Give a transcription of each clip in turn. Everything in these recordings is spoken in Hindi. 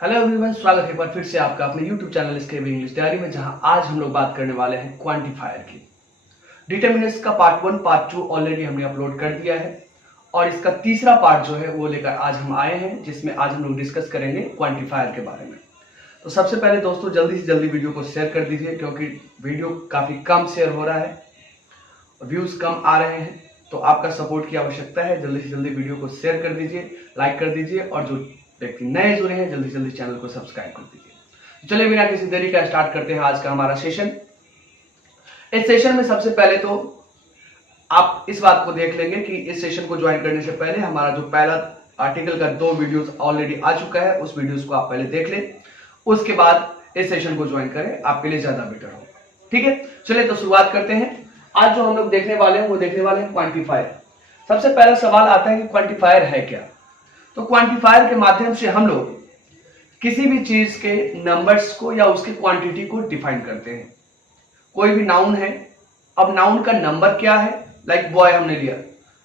हेलो एवरीवन, स्वागत है एक बार फिर से आपका अपने YouTube channel scrape English diary में, जहां आज हम लोग बात करने वाले हैं क्वांटिफायर की। डिटरमिनर्स का पार्ट 1 पार्ट 2 ऑलरेडी हमने अपलोड कर दिया है और इसका तीसरा पार्ट जो है वो लेकर आज हम आए हैं, जिसमें आज हम लोग डिस्कस करेंगे क्वांटिफायर के बारे में। तो सबसे पहले दोस्तों जल्दी से जल्दी वीडियो को शेयर कर दीजिए, क्योंकि वीडियो काफ़ी कम शेयर हो रहा है, व्यूज़ कम आ रहे हैं, तो आपका सपोर्ट की आवश्यकता है। जल्दी से जल्दी वीडियो को शेयर कर दीजिए, लाइक कर दीजिए और जो व्यक्ति नए जुड़े हैं जल्दी जल्दी चैनल को सब्सक्राइब कर दीजिए। चलिए बिना किसी देरी का स्टार्ट करते हैं आज का हमारा सेशन। इस सेशन में सबसे पहले तो आप इस बात को देख लेंगे कि इस सेशन को ज्वाइन करने से पहले हमारा जो पहला आर्टिकल का 2 वीडियोस ऑलरेडी आ चुका है, उस वीडियोस को आप पहले देख लें, उसके बाद इस सेशन को ज्वाइन करें, आपके लिए ज्यादा बेटर होगा। ठीक है, चलिए तो शुरुआत करते हैं। आज जो हम लोग देखने वाले हैं वो देखने वाले हैं क्वांटिफायर। सबसे पहला सवाल आता है कि क्वांटिफायर है क्या। तो क्वांटिफायर के माध्यम से हम लोग किसी भी चीज के नंबर्स को या उसकी क्वांटिटी को डिफाइन करते हैं। कोई भी नाउन है, अब नाउन का नंबर क्या है, लाइक बॉय हमने लिया।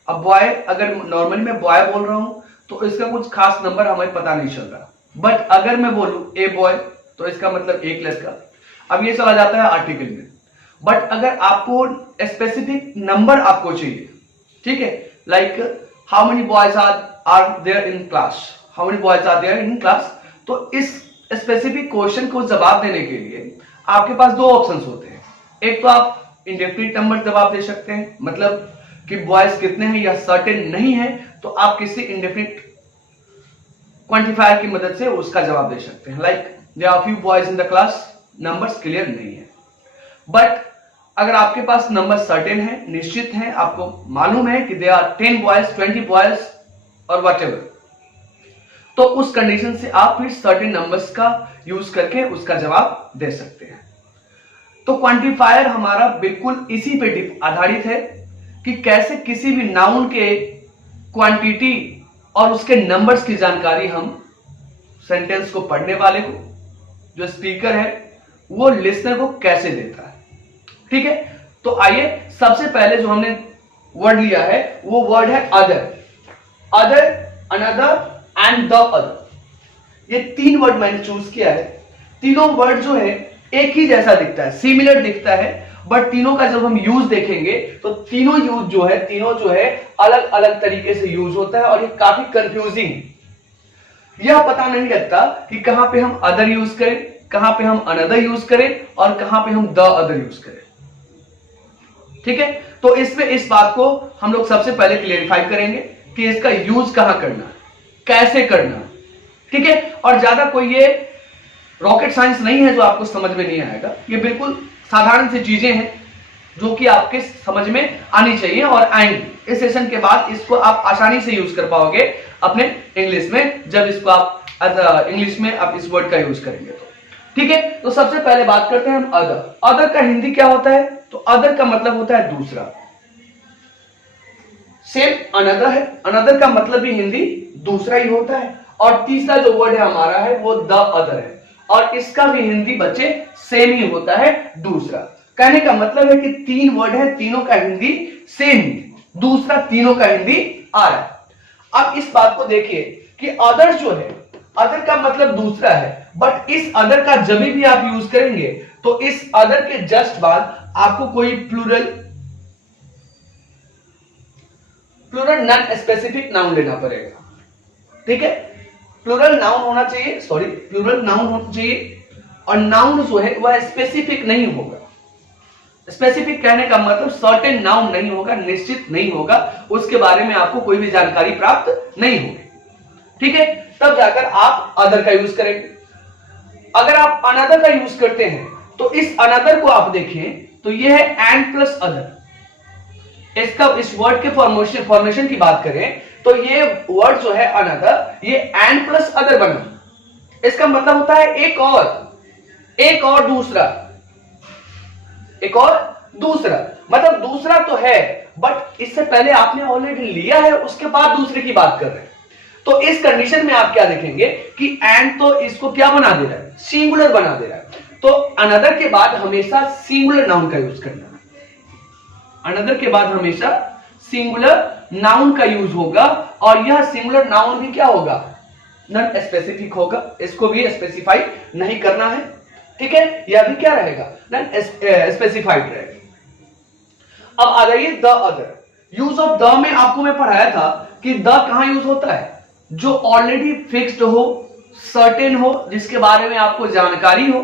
अब बॉय, अगर नॉर्मली मैं बॉय बोल रहा हूं तो इसका कुछ खास नंबर हमें पता नहीं चल रहा, बट अगर मैं बोलूं ए बॉय तो इसका मतलब एक लड़का। अब ये चला जाता है आर्टिकल में, बट अगर आपको स्पेसिफिक नंबर आपको चाहिए, ठीक है, like how many boys are there in class, how many boys are there in class, तो इस स्पेसिफिक क्वेश्चन को जवाब देने के लिए आपके पास 2 ऑप्शंस होते हैं। एक तो आप इंडेफिनिट नंबर जवाब दे सकते हैं, मतलब कि बॉयज कितने हैं या सर्टेन नहीं है, तो आप किसी इंडेफिनिट क्वांटिफायर की मदद से उसका जवाब दे सकते हैं, like there are few boys in the class, numbers clear नहीं है। बट अगर आपके पास नंबर सर्टेन है, निश्चित है, आपको मालूम है कि देयर आर 10 बॉयज, 20 बॉयज और व्हाटएवर, तो उस कंडीशन से आप फिर सर्टेन नंबर्स का यूज करके उसका जवाब दे सकते हैं। तो क्वांटिफायर हमारा बिल्कुल इसी पे आधारित है कि कैसे किसी भी नाउन के क्वांटिटी और उसके नंबर्स की जानकारी हम सेंटेंस को पढ़ने वाले को, जो स्पीकर है, वो लिसनर को कैसे देता है। ठीक है, तो आइए सबसे पहले जो हमने वर्ड लिया है वो वर्ड है other. Other, another and the other, ये 3 वर्ड मैंने चूज किया है। तीनों वर्ड जो है एक ही जैसा दिखता है, सिमिलर दिखता है, बट तीनों का जब हम यूज देखेंगे तो तीनों जो है अलग अलग तरीके से यूज होता है और ये काफी कंफ्यूजिंग है। यह पता नहीं लगता कि कहां पे हम अदर यूज करें, कहां पे हम अनदर यूज करें और कहां पे हम द अदर यूज करें। ठीक है, तो इसमें इस बात को हम लोग सबसे पहले क्लियरिफाई करेंगे कि इसका यूज कहां करना है, कैसे करना है। ठीक है, और ज्यादा कोई ये रॉकेट साइंस नहीं है जो आपको समझ में नहीं आएगा, ये बिल्कुल साधारण सी चीजें हैं जो कि आपके समझ में आनी चाहिए और आएंगी। इस सेशन के बाद इसको आप आसानी से यूज कर पाओगे अपने इंग्लिश में, जब इसको आप इंग्लिश में आप इस वर्ड का यूज करेंगे तो। ठीक है, तो सबसे पहले बात करते हैं हम अदर। अदर का हिंदी क्या होता है, तो अदर का मतलब होता है दूसरा। सेम अनदर है, अनदर का मतलब भी हिंदी दूसरा ही होता है। और तीसरा जो वर्ड है हमारा है वो द अदर है, और इसका भी हिंदी बच्चे सेम ही होता है, दूसरा। कहने का मतलब है कि 3 वर्ड है, तीनों का हिंदी सेम ही, दूसरा तीनों का हिंदी आ रहा है। अब इस बात को देखिए कि अदर जो है, अदर का मतलब दूसरा है, बट इस अदर का जब भी आप यूज करेंगे तो इस अदर के जस्ट बाद आपको कोई प्लूरल नॉन स्पेसिफिक नाउन लेना पड़ेगा। ठीक है, प्लूरल नाउन होना चाहिए, प्लूरल नाउन होना चाहिए, और नाउन जो है वह स्पेसिफिक नहीं होगा। स्पेसिफिक कहने का मतलब सर्टेन नाउन नहीं होगा, निश्चित नहीं होगा, उसके बारे में आपको कोई भी जानकारी प्राप्त नहीं होगी। ठीक है, तब जाकर आप अदर का यूज करेंगे। अगर आप अनदर का यूज करते हैं तो इस अनदर को आप देखें तो यह है एंड प्लस अदर। इसका इस वर्ड के फॉर्मेशन की बात करें तो ये वर्ड जो है अनदर, ये एंड प्लस अदर बना। इसका मतलब होता है एक और दूसरा, एक और दूसरा, मतलब दूसरा तो है, बट इससे पहले आपने ऑलरेडी लिया है, उसके बाद दूसरे की बात कर रहे हैं। तो इस कंडीशन में आप क्या देखेंगे कि एंड तो इसको क्या बना दे रहा है, सिंगुलर बना दे रहा है। तो अनदर के बाद हमेशा सिंगुलर नाउन का यूज करना है। अनदर के बाद हमेशा सिंगुलर नाउन का यूज होगा, और यह सिंगुलर नाउन भी क्या होगा, नॉन स्पेसिफिक होगा, इसको भी स्पेसिफाई नहीं करना है, ठीक है। यह भी क्या रहेगा, नॉन स्पेसिफाइड रहेगा। अब आ जाइए the other. Use of the में आपको मैं पढ़ाया था कि द कहां यूज होता है, जो ऑलरेडी फिक्स्ड हो, सर्टेन हो, जिसके बारे में आपको जानकारी हो,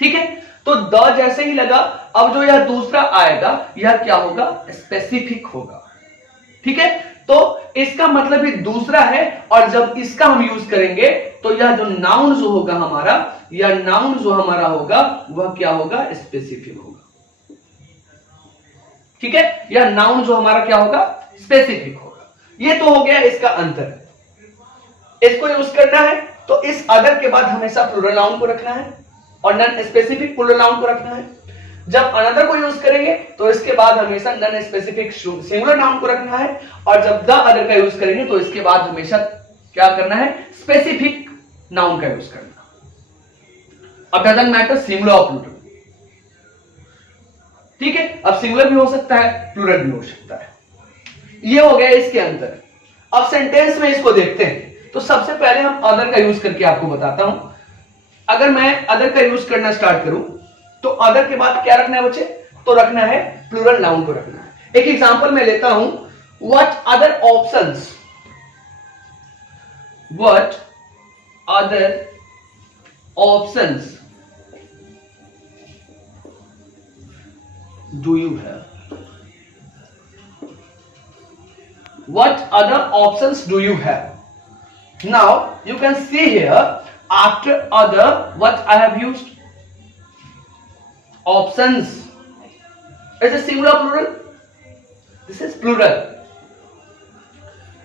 ठीक है। तो द जैसे ही लगा, अब जो यह दूसरा आएगा यह क्या होगा, स्पेसिफिक होगा, ठीक है। तो इसका मतलब ये दूसरा है, और जब इसका हम यूज करेंगे तो यह जो नाउन जो होगा हमारा, यह नाउन जो हमारा होगा वह क्या होगा, स्पेसिफिक होगा, ठीक है। यह नाउन जो हमारा क्या होगा, स्पेसिफिक होगा। ये तो हो गया इसका अंतर। इसको यूज करना है तो इस अदर के बाद हमेशा प्लूरल नाउन को रखना है और नॉन स्पेसिफिक प्लूरल नाउन को रखना है। जब अनदर को यूज करेंगे तो इसके बाद हमेशा नॉन स्पेसिफिक सिंगुलर नाउन को रखना है, और जब द अदर का यूज करेंगे तो इसके बाद हमेशा क्या करना है, स्पेसिफिक नाउन का यूज करना। अब डजंट मैटर सिंगुलर और प्लूरल, ठीक है। अब सिंगुलर भी हो सकता है, प्लूरल भी हो सकता है। ये हो गया इसके अंदर। अब सेंटेंस में इसको देखते हैं। तो सबसे पहले हम अदर का यूज करके आपको बताता हूं। अगर मैं अदर का यूज करना स्टार्ट करूं तो अदर के बाद क्या रखना है बच्चे, तो रखना है प्लूरल नाउन को रखना है। एक एग्जांपल मैं लेता हूं, what other options, what other options do you have, what other options do you have? Now you can see here, after other what I have used, options is a singular plural, this is plural,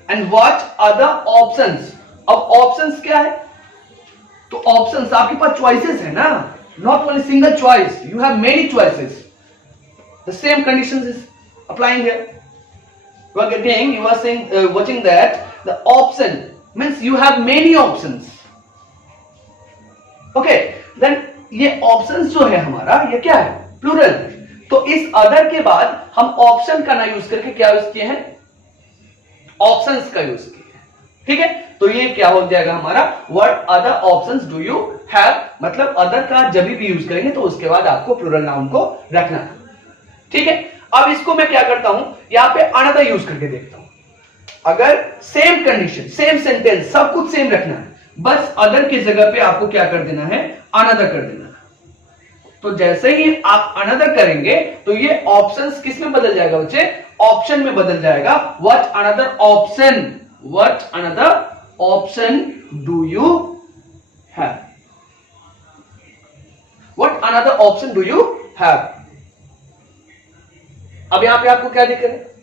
and what other options, अब options क्या है, तो options आपके पास choices है ना, not only single choice, you have many choices, the same conditions is applying here. You are getting, you are saying, watching that the option means you have many options, okay, then ये options जो है हमारा, ये क्या है, प्लूरल। तो इस अदर के बाद हम ऑप्शन का ना यूज करके क्या यूज किए हैं, ऑप्शंस का यूज किए हैं, ठीक है। तो ये क्या हो जाएगा हमारा, what other options do you have, मतलब अदर का जब भी यूज करेंगे तो उसके बाद आपको प्लूरल नाउन को रखना है, ठीक है। अब इसको मैं क्या करता हूं, यहां पे अनदर यूज करके देखता हूं। अगर सेम कंडीशन, सेम सेंटेंस, सब कुछ सेम रखना है, बस अदर की जगह पे आपको क्या कर देना है, अनदर कर देना है। तो जैसे ही आप अनदर करेंगे तो ये ऑप्शंस किस में बदल जाएगा बच्चे, ऑप्शन में बदल जाएगा। What another option, what another option do you have, what another option do you have. अब यहां पे आपको क्या दिख रहा है,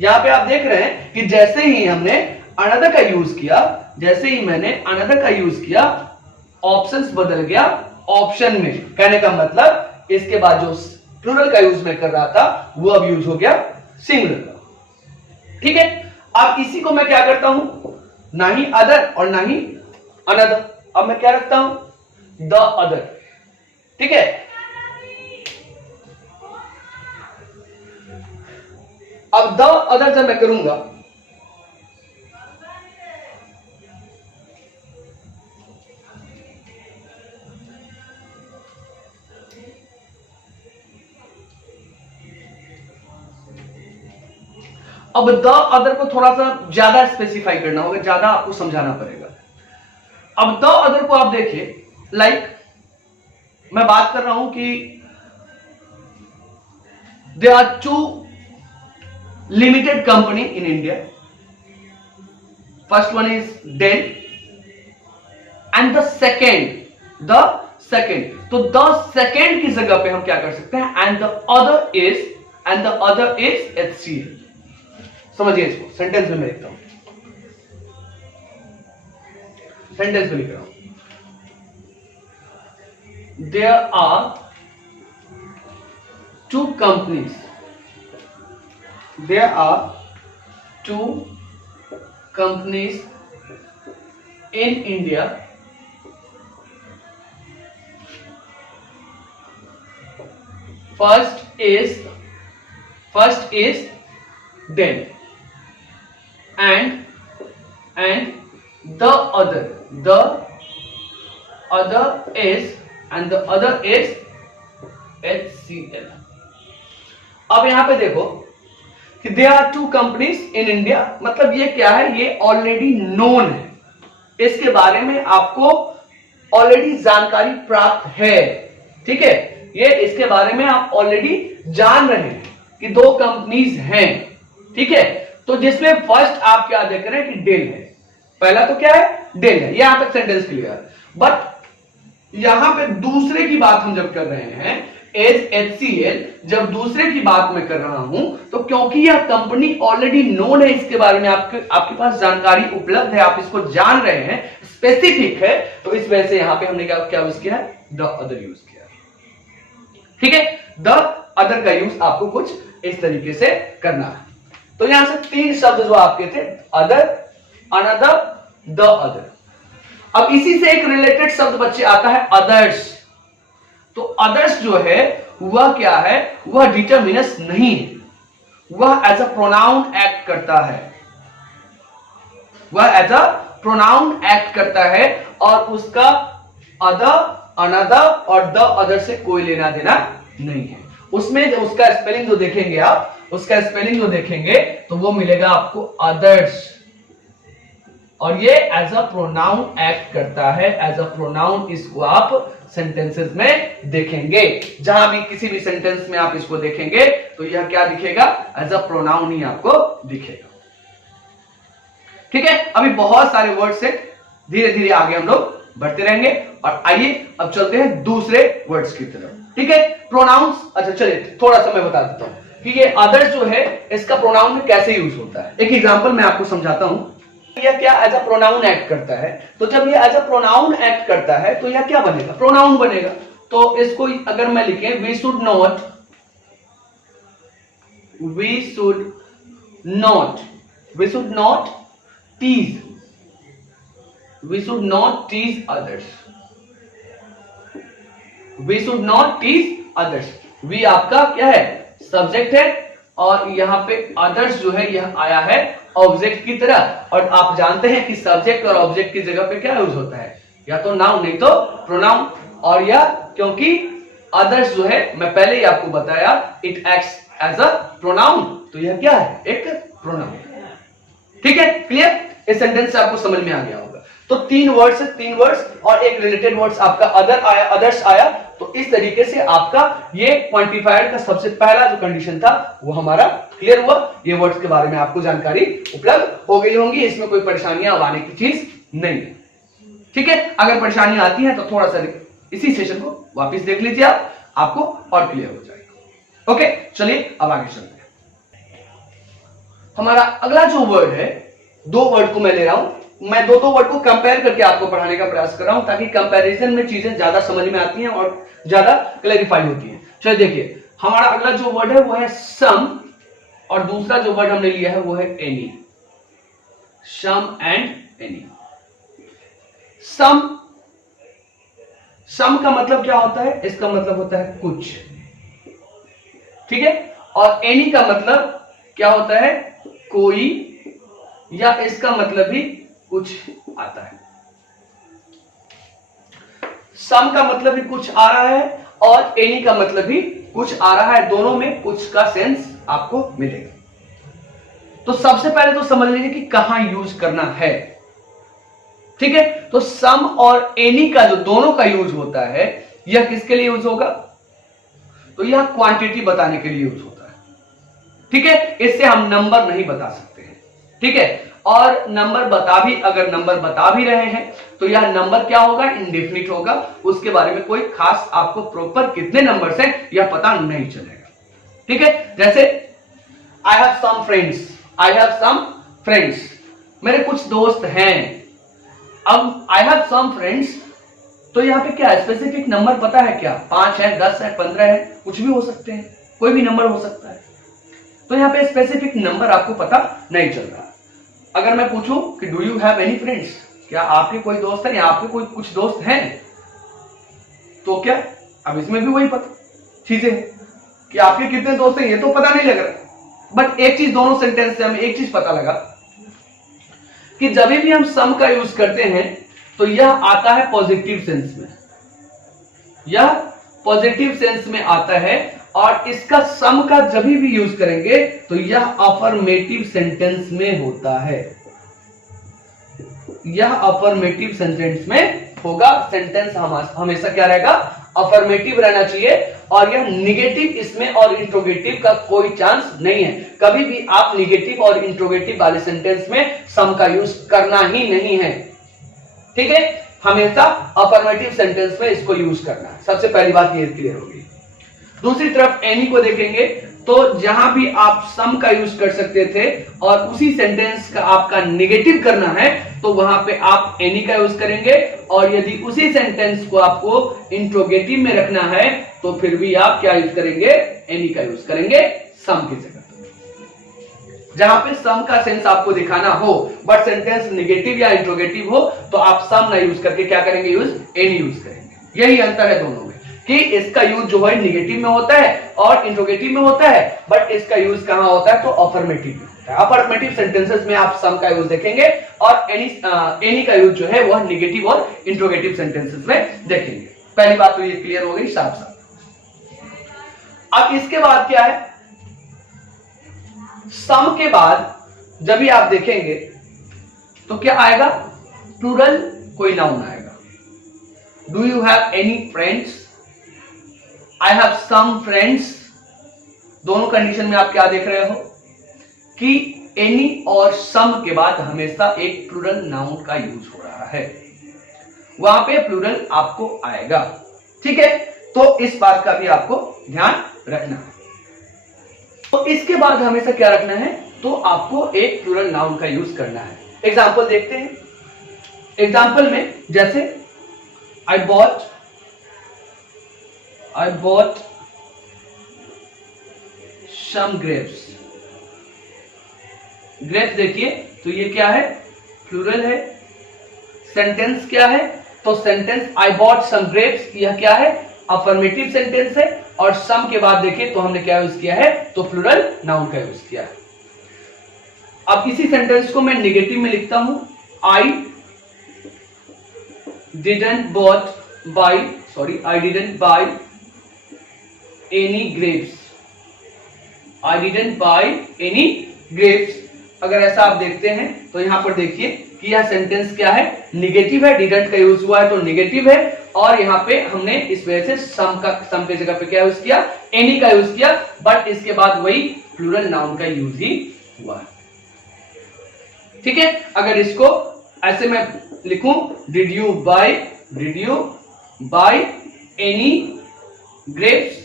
यहां पे आप देख रहे हैं कि जैसे ही हमने अनदर का यूज किया, जैसे ही मैंने अनदर का यूज किया, ऑप्शंस बदल गया ऑप्शन में। कहने का मतलब इसके बाद जो प्लूरल का यूज मैं कर रहा था वो अब यूज हो गया सिंगुलर का, ठीक है। अब इसी को मैं क्या करता हूं, ना ही अदर और ना ही अनदर, अब मैं क्या रखता हूं, द अदर, ठीक है। अब द अदर जब मैं करूंगा, अब द अदर को थोड़ा सा ज्यादा स्पेसिफाई करना होगा, ज्यादा आपको समझाना पड़ेगा। अब द अदर को आप देखिए, लाइक मैं बात कर रहा हूं कि there are two limited company in India. First one is Dell and the second तो the second की जगह पे हम क्या कर सकते हैं, and the other is HCL। समझिए इसको, सेंटेंस में मैं लिखता हूं, सेंटेंस में लिख रहा हूं, there are two companies, there are two companies in India, first is Dell and the other is and the other is HCL। अब यहां पे देखो कि they are two companies in India, मतलब ये क्या है, ये ऑलरेडी नोन है, इसके बारे में आपको ऑलरेडी जानकारी प्राप्त है। ठीक है, ये इसके बारे में आप ऑलरेडी जान रहे हैं कि दो कंपनीज हैं। ठीक है, तो जिसमें फर्स्ट आप क्या देख रहे हैं कि डेल है, पहला तो क्या है, डेल है, यहां तक सेंटेंस क्लियर। बट यहां पे दूसरे की बात हम जब कर रहे हैं एज HCL, जब दूसरे की बात मैं कर रहा हूं तो क्योंकि यह कंपनी ऑलरेडी नोन है, इसके बारे में आपके पास जानकारी उपलब्ध है, आप इसको जान रहे हैं, स्पेसिफिक है, तो इस वजह से यहां पे हमने क्या यूज किया है, द अदर यूज किया। ठीक है, द अदर का यूज आपको कुछ इस तरीके से करना है। तो यहां से तीन शब्द जो आपके थे, अदर, अनदर, द अदर। अब इसी से एक रिलेटेड शब्द बच्चे आता है अदर्स। तो अदर्स जो है वह क्या है, वह डिटरमिनस नहीं है, वह एज अ प्रोनाउन एक्ट करता है, वह एज अ प्रोनाउन एक्ट करता है और उसका अदर, अनदर और द अदर से कोई लेना देना नहीं है। उसमें उसका स्पेलिंग जो देखेंगे आप, उसका स्पेलिंग जो देखेंगे तो वो मिलेगा आपको अदर्स, और ये एज अ प्रोनाउन एक्ट करता है, एज अ प्रोनाउन इसको आप सेंटेंसेस में देखेंगे, जहां भी किसी भी सेंटेंस में आप इसको देखेंगे तो यह क्या दिखेगा, एज अ प्रोनाउन ही आपको दिखेगा। ठीक है, अभी बहुत सारे वर्ड से धीरे धीरे आगे हम लोग बढ़ते रहेंगे, और आइए अब चलते हैं दूसरे वर्ड्स की तरफ। ठीक है, प्रोनाउंस, अच्छा चलिए थोड़ा सा मैं बता देता हूं कि ये अदर्स जो है इसका प्रोनाउन में कैसे यूज होता है। एक एग्जांपल मैं आपको समझाता हूं। यह क्या एज अ प्रोनाउन एक्ट करता है, तो जब ये एज अ प्रोनाउन एक्ट करता है तो यह क्या बनेगा, प्रोनाउन बनेगा। तो इसको अगर मैं लिखे, we should not tease others, we should not tease others. We आपका क्या है, सब्जेक्ट है, और यहां पे अदर्स जो है यह आया है ऑब्जेक्ट की तरह, और आप जानते हैं कि सब्जेक्ट और ऑब्जेक्ट की जगह पे क्या यूज होता है, या तो नाउन नहीं तो प्रोनाउन। और यह क्योंकि अदर्स जो है मैं पहले ही आपको बताया, it acts as a pronoun, तो यह क्या है, एक प्रोनाउन। ठीक है, क्लियर, इस सेंटेंस से आपको समझ में आ गया होगा। तो तीन वर्ड्स और एक रिलेटेड वर्ड्स आपका अदर आया, अदर्स आया। तो इस तरीके से आपका ये क्वांटिफायर का सबसे पहला जो कंडीशन था वो हमारा क्लियर हुआ। ये वर्ड्स के बारे में आपको जानकारी उपलब्ध हो गई होंगी, इसमें कोई परेशानियां अब आने की चीज नहीं है। ठीक है, अगर परेशानियां आती हैं तो थोड़ा सा इसी सेशन को वापस देख लीजिए, आपको और क्लियर हो जाएगा। ओके, चलिए अब आगे चलते हैं। हमारा अगला जो वर्ड है, दो वर्ड को मैं ले रहा हूं, मैं दो वर्ड को कंपेयर करके आपको पढ़ाने का प्रयास कर रहा हूं, ताकि कंपैरिजन में चीजें ज्यादा समझ में आती हैं और ज्यादा क्लैरिफाई होती हैं। चलिए देखिए, हमारा अगला जो वर्ड है वो है सम, और दूसरा जो वर्ड हमने लिया है वो है एनी, सम एंड एनी। सम का मतलब क्या होता है, इसका मतलब होता है कुछ। ठीक है, और एनी का मतलब क्या होता है, कोई, या इसका मतलब भी कुछ आता है। सम का मतलब भी कुछ आ रहा है और एनी का मतलब भी कुछ आ रहा है, दोनों में कुछ का सेंस आपको मिलेगा। तो सबसे पहले तो समझ लीजिए कि कहां यूज करना है। ठीक है, तो सम और एनी का जो दोनों का यूज होता है, यह किसके लिए यूज होगा, तो यह क्वांटिटी बताने के लिए यूज होता है। ठीक है, इससे हम नंबर नहीं बता सकते हैं। ठीक है, और अगर नंबर बता भी रहे हैं तो यह नंबर क्या होगा, इंडेफिनिट होगा, उसके बारे में कोई खास आपको प्रॉपर कितने नंबर्स हैं यह पता नहीं चलेगा। ठीक है, जैसे आई हैव सम फ्रेंड्स, मेरे कुछ दोस्त हैं। अब आई हैव सम फ्रेंड्स, तो यहां पे क्या स्पेसिफिक नंबर पता है क्या, 5 है, 10 है, 15 है, कुछ भी हो सकते हैं, कोई भी नंबर हो सकता है। तो यहां पे स्पेसिफिक नंबर आपको पता नहीं चल रहा। अगर मैं पूछूं कि do you have any friends, क्या आपके कोई दोस्त है या आपके कोई कुछ दोस्त हैं, तो क्या अब इसमें भी वही पता चीजें कि आपके कितने दोस्त हैं ये तो पता नहीं लग रहा, बट एक चीज दोनों सेंटेंस से हमें एक चीज पता लगा कि जब भी हम सम का यूज करते हैं तो यह आता है पॉजिटिव सेंस में, यह पॉजिटिव सेंस में आता है, और इसका सम का जब भी यूज करेंगे तो यह अफर्मेटिव सेंटेंस में होता है, यह अफर्मेटिव सेंटेंस में होगा। सेंटेंस हमेशा क्या रहेगा, अफर्मेटिव रहना चाहिए, और यह निगेटिव इसमें और इंट्रोगेटिव का कोई चांस नहीं है। कभी भी आप निगेटिव और इंट्रोगेटिव वाले सेंटेंस में सम का यूज करना ही नहीं है, ठीक है। हमेशा अफर्मेटिव सेंटेंस में इसको यूज करना है। सबसे पहली बात ये क्लियर होगी। दूसरी तरफ एनी को देखेंगे तो जहां भी आप सम का यूज कर सकते थे और उसी सेंटेंस का आपका निगेटिव करना है तो वहां पे आप एनी का यूज करेंगे, और यदि उसी सेंटेंस को आपको इंट्रोगेटिव में रखना है तो फिर भी आप क्या यूज करेंगे, एनी का यूज करेंगे सम की जगह। जहां पे सम का सेंस आपको दिखाना हो बट सेंटेंस निगेटिव या इंट्रोगेटिव हो तो आप सम ना यूज करके क्या करेंगे, यूज एनी यूज करेंगे। यही अंतर है दोनों में कि इसका यूज जो है निगेटिव में होता है और इंट्रोगेटिव में होता है, बट इसका यूज कहां होता है, तो अफर्मेटिव में होता है। अफर्मेटिव सेंटेंसेस में आप सम का यूज देखेंगे और एनी का यूज जो है वह निगेटिव और इंट्रोगेटिव सेंटेंसेस में देखेंगे। पहली बात तो ये क्लियर हो गई साफ साफ। अब इसके बाद क्या है, सम के बाद जब भी आप देखेंगे तो क्या आएगा, प्लूरल कोई नाउन आएगा। Do you have any friends, I have some friends. दोनों कंडीशन में आप क्या देख रहे हो कि एनी और सम के बाद हमेशा एक प्लूरल नाउन का यूज हो रहा है, वहां पे प्लूरल आपको आएगा, ठीक है। तो इस बात का भी आपको ध्यान रखना है। तो इसके बाद हमेशा क्या रखना है, तो आपको एक प्लूरल नाउन का यूज करना है। एग्जाम्पल देखते हैं। एग्जाम्पल में जैसे I bought some grapes। Grapes देखिए तो ये क्या है, प्लूरल है। सेंटेंस क्या है, तो sentence I bought some grapes यह क्या है, अफर्मेटिव सेंटेंस है, और सम के बाद देखिए तो हमने क्या यूज किया है, तो प्लूरल नाउन का यूज किया है। अब इसी सेंटेंस को मैं निगेटिव में लिखता हूं, I didn't buy any grapes। I didn't buy any grapes। अगर ऐसा आप देखते हैं तो यहां पर देखिए कि यह सेंटेंस क्या है, निगेटिव है, डिडंट का यूज हुआ है तो निगेटिव है, और यहां पे हमने इस वजह से सम के जगह पे क्या यूज किया, एनी का यूज किया, बट इसके बाद वही प्लूरल नाउन का यूज ही हुआ है, ठीक है। अगर इसको ऐसे मैं लिखूं, did you by any grapes,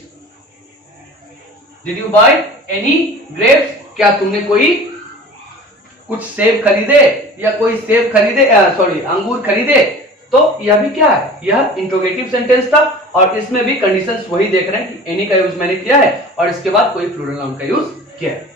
did you by any grapes, क्या तुमने कोई कुछ सेब खरीदे या कोई सेब खरीदे, अंगूर खरीदे। तो यह भी क्या है, यह इंट्रोगेटिव सेंटेंस था, और इसमें भी कंडीशंस वही देख रहे हैं कि एनी का यूज मैंने किया है और इसके बाद कोई प्लूरल नाउन का यूज किया है।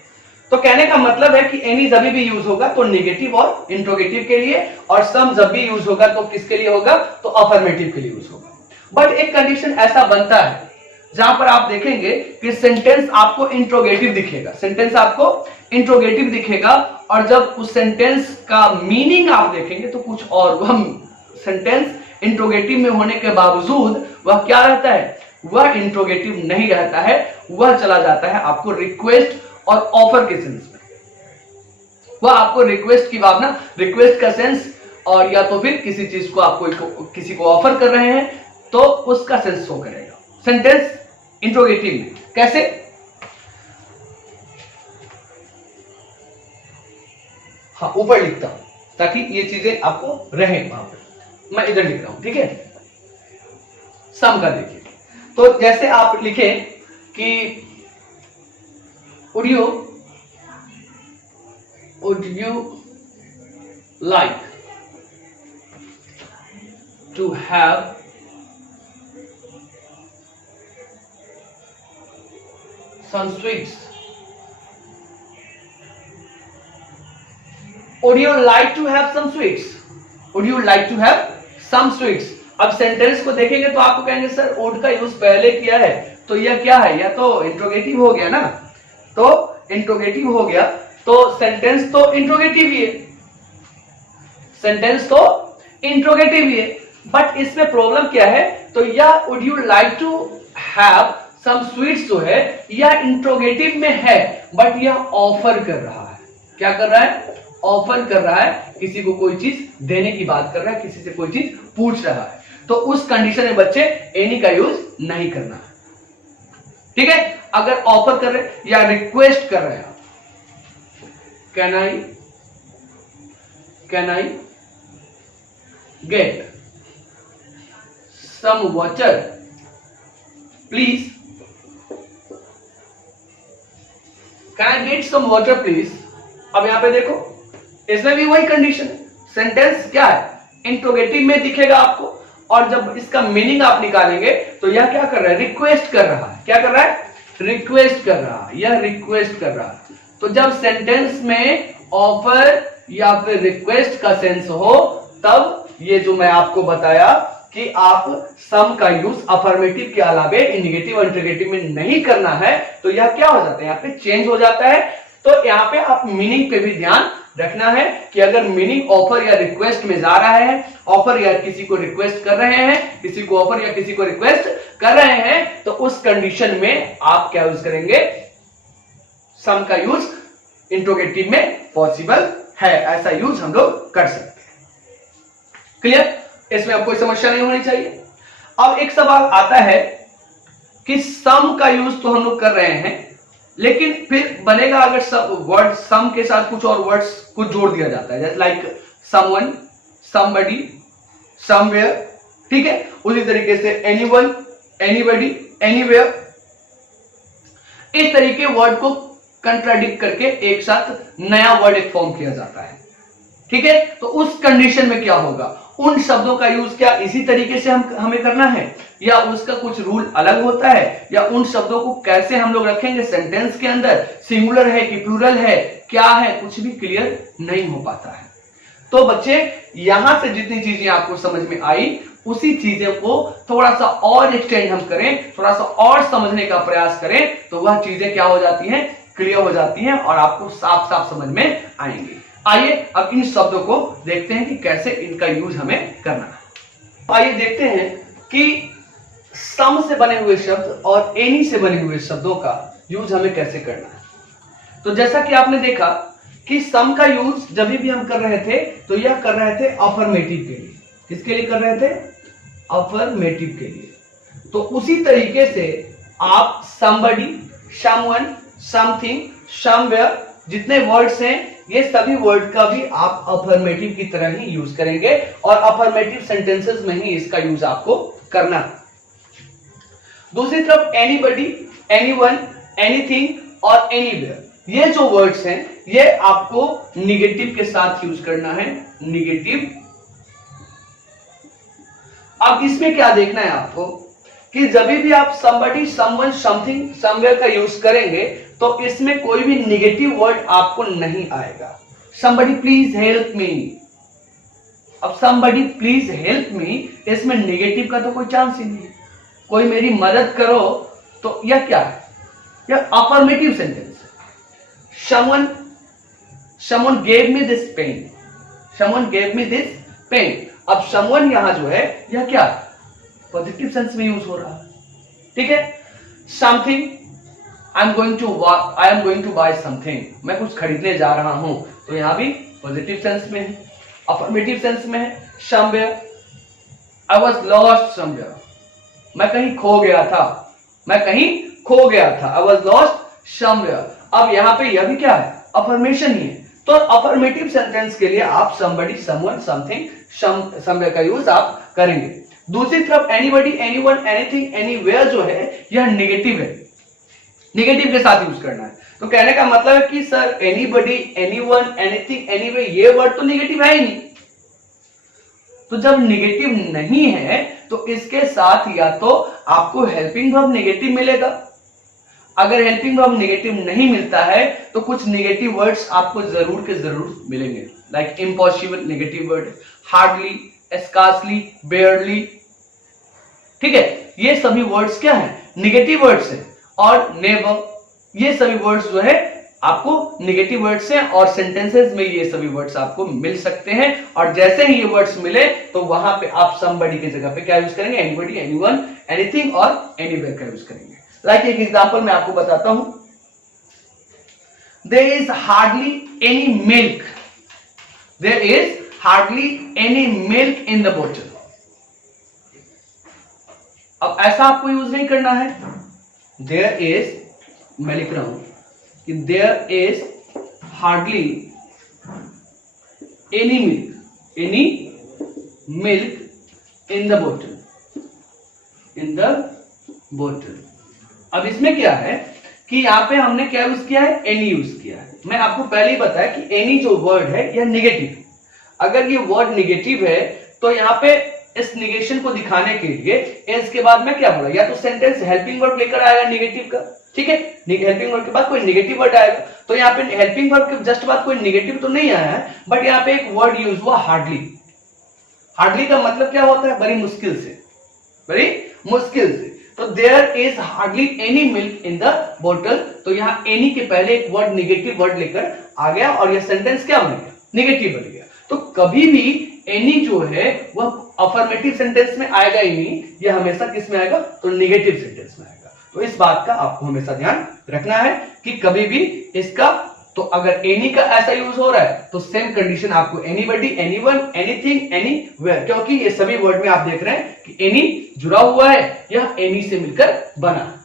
तो कहने का मतलब है कि एनी जब भी यूज होगा तो नेगेटिव और इंट्रोगेटिव के लिए, और सम जब भी यूज होगा तो किसके लिए होगा, तो अफर्मेटिव के लिए यूज होगा। बट एक कंडीशन ऐसा बनता है जहां पर आप देखेंगे कि सेंटेंस आपको इंट्रोगेटिव दिखेगा, सेंटेंस आपको इंट्रोगेटिव दिखेगा, और जब उस सेंटेंस का मीनिंग आप देखेंगे तो कुछ और, वह सेंटेंस इंट्रोगेटिव में होने के बावजूद वह क्या रहता है, वह इंट्रोगेटिव नहीं रहता है, वह चला जाता है आपको रिक्वेस्ट और ऑफर के सेंस में। वह आपको रिक्वेस्ट की भावना, रिक्वेस्ट का सेंस, और या तो फिर किसी चीज को आपको किसी को ऑफर कर रहे हैं तो उसका सेंस शो करेगा सेंटेंस इंट्रोगेटिव में। कैसे, हाँ ऊपर लिखता हूं ताकि ये चीजें आपको रहे वहां पर। मैं इधर लिख रहा हूं, ठीक है। सम का देखिए तो जैसे आप लिखे कि would you like to have some sweets? Would you like to have some sweets? Would you like to have some sweets? अब सेंटेंस को देखेंगे तो आपको कहेंगे सर would का यूज पहले किया है, तो यह क्या है, यह तो इंट्रोगेटिव हो गया ना, तो इंट्रोगेटिव हो गया तो सेंटेंस तो इंट्रोगेटिव ही है। सेंटेंस तो इंट्रोगेटिव ही है, बट इसमें प्रॉब्लम क्या है, तो या would you like to have some sweets जो है यह इंट्रोगेटिव में है, बट यह ऑफर कर रहा है। क्या कर रहा है? ऑफर कर रहा है, किसी को कोई चीज देने की बात कर रहा है, किसी से कोई चीज पूछ रहा है। तो उस कंडीशन में बच्चे एनी का यूज नहीं करना है, ठीक है। अगर ऑफर कर रहे या रिक्वेस्ट कर रहे हैं, can I get some water please, can I get some water please. अब यहां पे देखो, इसमें भी वही कंडीशन है, सेंटेंस क्या है, इंट्रोगेटिव में दिखेगा आपको, और जब इसका मीनिंग आप निकालेंगे तो यह क्या कर रहा है, रिक्वेस्ट कर रहा है। क्या कर रहा है? रिक्वेस्ट कर रहा है, यह रिक्वेस्ट कर रहा है। तो जब सेंटेंस में ऑफर या फिर रिक्वेस्ट का सेंस हो, तब ये जो मैं आपको बताया कि आप सम का यूज अफर्मेटिव के अलावे नेगेटिव और इंट्रोगेटिव में नहीं करना है, तो यह क्या हो जाता है, यहाँ पे चेंज हो जाता है। तो यहाँ पे आप मीनिंग पे भी ध्यान रखना है कि अगर मीनिंग ऑफर या रिक्वेस्ट में जा रहा है, ऑफर या किसी को रिक्वेस्ट कर रहे हैं, किसी को ऑफर या किसी को रिक्वेस्ट कर रहे हैं, तो उस कंडीशन में आप क्या यूज करेंगे, सम का यूज इंट्रोगेटिव में पॉसिबल है, ऐसा यूज हम लोग कर सकते हैं। क्लियर? इसमें अब कोई समस्या नहीं होनी चाहिए। अब एक सवाल आता है कि सम का यूज तो हम लोग कर रहे हैं, लेकिन फिर बनेगा अगर सब वर्ड सम के साथ कुछ और वर्ड्स को जोड़ दिया जाता है, जैसे लाइक समवन, समबडी, समवेयर, ठीक है। उसी तरीके से एनीवन, एनीबडी, एनीवेयर, इस तरीके वर्ड को कंट्राडिक्ट करके एक साथ नया वर्ड एक फॉर्म किया जाता है, ठीक है। तो उस कंडीशन में क्या होगा, उन शब्दों का यूज क्या इसी तरीके से हमें करना है, या उसका कुछ रूल अलग होता है, या उन शब्दों को कैसे हम लोग रखेंगे सेंटेंस के अंदर, सिंगुलर है कि प्लूरल है, क्या है, कुछ भी क्लियर नहीं हो पाता है। तो बच्चे यहां से जितनी चीजें आपको समझ में आई, उसी चीजें को थोड़ा सा और एक्सटेंड हम करें, थोड़ा सा और समझने का प्रयास करें, तो वह चीजें क्या हो जाती हैं, क्लियर हो जाती हैं और आपको साफ साफ समझ में आएंगी। आइए अब इन शब्दों को देखते हैं कि कैसे इनका यूज हमें करना है। आइए देखते हैं कि सम से बने हुए शब्द और एनी से बने हुए शब्दों का यूज हमें कैसे करना है। तो जैसा कि आपने देखा कि सम का यूज जब भी हम कर रहे थे, तो यह कर रहे थे अफर्मेटिव के लिए। किसके लिए कर रहे थे? अफर्मेटिव के लिए। तो उसी तरीके से आप somebody, someone, समथिंग, समवेयर, जितने वर्ड्स हैं, ये सभी वर्ड का भी आप अफर्मेटिव की तरह ही यूज करेंगे, और अफर्मेटिव सेंटेंसेस में ही इसका यूज आपको करना है। दूसरी तरफ एनीबडी, एनीवन, एनीथिंग और एनीवेयर, ये जो वर्ड्स हैं, ये आपको निगेटिव के साथ यूज करना है, निगेटिव। अब इसमें क्या देखना है आपको कि जब भी आप somebody, someone, something, somewhere का यूज करेंगे, तो इसमें कोई भी निगेटिव वर्ड आपको नहीं आएगा। somebody please help me, अब somebody please help me, इसमें निगेटिव का तो कोई चांस ही नहीं है। कोई मेरी मदद करो, तो यह क्या है? यह अफर्मेटिव सेंटेंस है। someone gave me this pen, someone gave me this pen। अब someone यहां जो है, यह क्या है? पॉजिटिव सेंस में यूज हो रहा है, ठीक है। Something, I am going to buy something, मैं कुछ खरीदने जा रहा हूं, तो यहां भी पॉजिटिव सेंस में है, अफर्मेटिव सेंस में है। Somewhere, I was lost somewhere, मैं कहीं खो गया था, मैं कहीं खो गया था, आई वाज लॉस्ट समवेयर। अब यहां पे यह भी क्या है? अफर्मेशन ही है। तो अफर्मेटिव सेंटेंस के लिए आप somebody, someone, something, somewhere का यूज आप करेंगे। दूसरी तरफ एनीबडी, एनीवन, एनीथिंग, एनीवेयर जो है, यह नेगेटिव है, नेगेटिव के साथ यूज करना है। तो कहने का मतलब है कि sir anybody, anyone, anything, anyway, ये वर्ड तो नेगेटिव है ही नहीं। तो जब नेगेटिव नहीं है, तो इसके साथ या तो आपको हेल्पिंग वर्ब नेगेटिव मिलेगा। अगर हेल्पिंग वर्ब नेगेटिव नहीं मिलता है, तो कुछ नेगेटिव वर्ड्स आपको जरूर के जरूर मिलेंगे, like impossible negative word, hardly, scarcely, बेयरली, ठीक है। ये सभी वर्ड्स क्या हैं? नेगेटिव वर्ड्स हैं। और नेवर, ये सभी वर्ड्स जो है आपको नेगेटिव वर्ड्स हैं और सेंटेंसेस में ये सभी वर्ड्स आपको मिल सकते हैं, और जैसे ही ये वर्ड्स मिले तो वहां पे आप somebody की जगह पे क्या यूज करेंगे, anybody, anyone, anything और anywhere का यूज करेंगे। लाइक एक एग्जांपल मैं आपको बताता हूं, there is hardly any milk, there is hardly any milk in the bottle। अब ऐसा आपको यूज नहीं करना है, there is, मैं लिख रहा हूं कि there is hardly any milk in the bottle। अब इसमें क्या है कि यहां पे हमने क्या यूज किया है, एनी यूज किया है। मैं आपको पहले ही बताया कि एनी जो वर्ड है यह निगेटिव है। अगर ये वर्ड निगेटिव है तो यहां पे इस निगेशन को दिखाने के लिए एस के बाद में क्या बोला, या तो सेंटेंस हेल्पिंग वर्ब लेकर आएगा निगेटिव का, ठीक है, हेल्पिंग वर्ब के बाद कोई निगेटिव वर्ड आएगा। तो यहाँ पे हेल्पिंग वर्ब के जस्ट बाद कोई निगेटिव तो नहीं आया है, बट यहाँ पे एक वर्ड यूज हुआ हार्डली। हार्डली का मतलब क्या होता है, बड़ी मुश्किल से, बड़ी मुश्किल से। तो there is hardly any milk in the bottle, तो यहाँ एनी के पहले एक वर्ड निगेटिव वर्ड लेकर आ गया और यह सेंटेंस क्या बन गया, निगेटिव बन गया। तो कभी भी एनी जो है वह अफर्मेटिव सेंटेंस में आएगा ही नहीं, यह हमेशा किस में आएगा, तो निगेटिव सेंटेंस में आएगा। तो इस बात का आपको हमेशा ध्यान रखना है कि कभी भी इसका, तो अगर एनी का ऐसा यूज हो रहा है तो सेम कंडीशन आपको एनीबॉडी, एनीवन, एनीथिंग, एनीवेयर, क्योंकि ये सभी वर्ड में आप देख रहे हैं कि एनी जुड़ा हुआ है, यह एनी से मिलकर बना।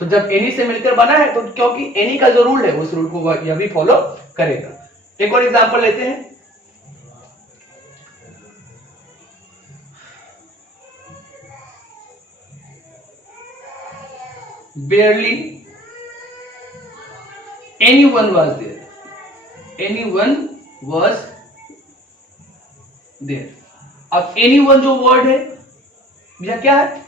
तो जब एनी से मिलकर बना है तो क्योंकि एनी का जो रूल है उस रूल को यह भी फॉलो करेगा। एक और एग्जांपल लेते हैं, barely anyone was there, anyone was there। अब anyone जो वर्ड है यह क्या है,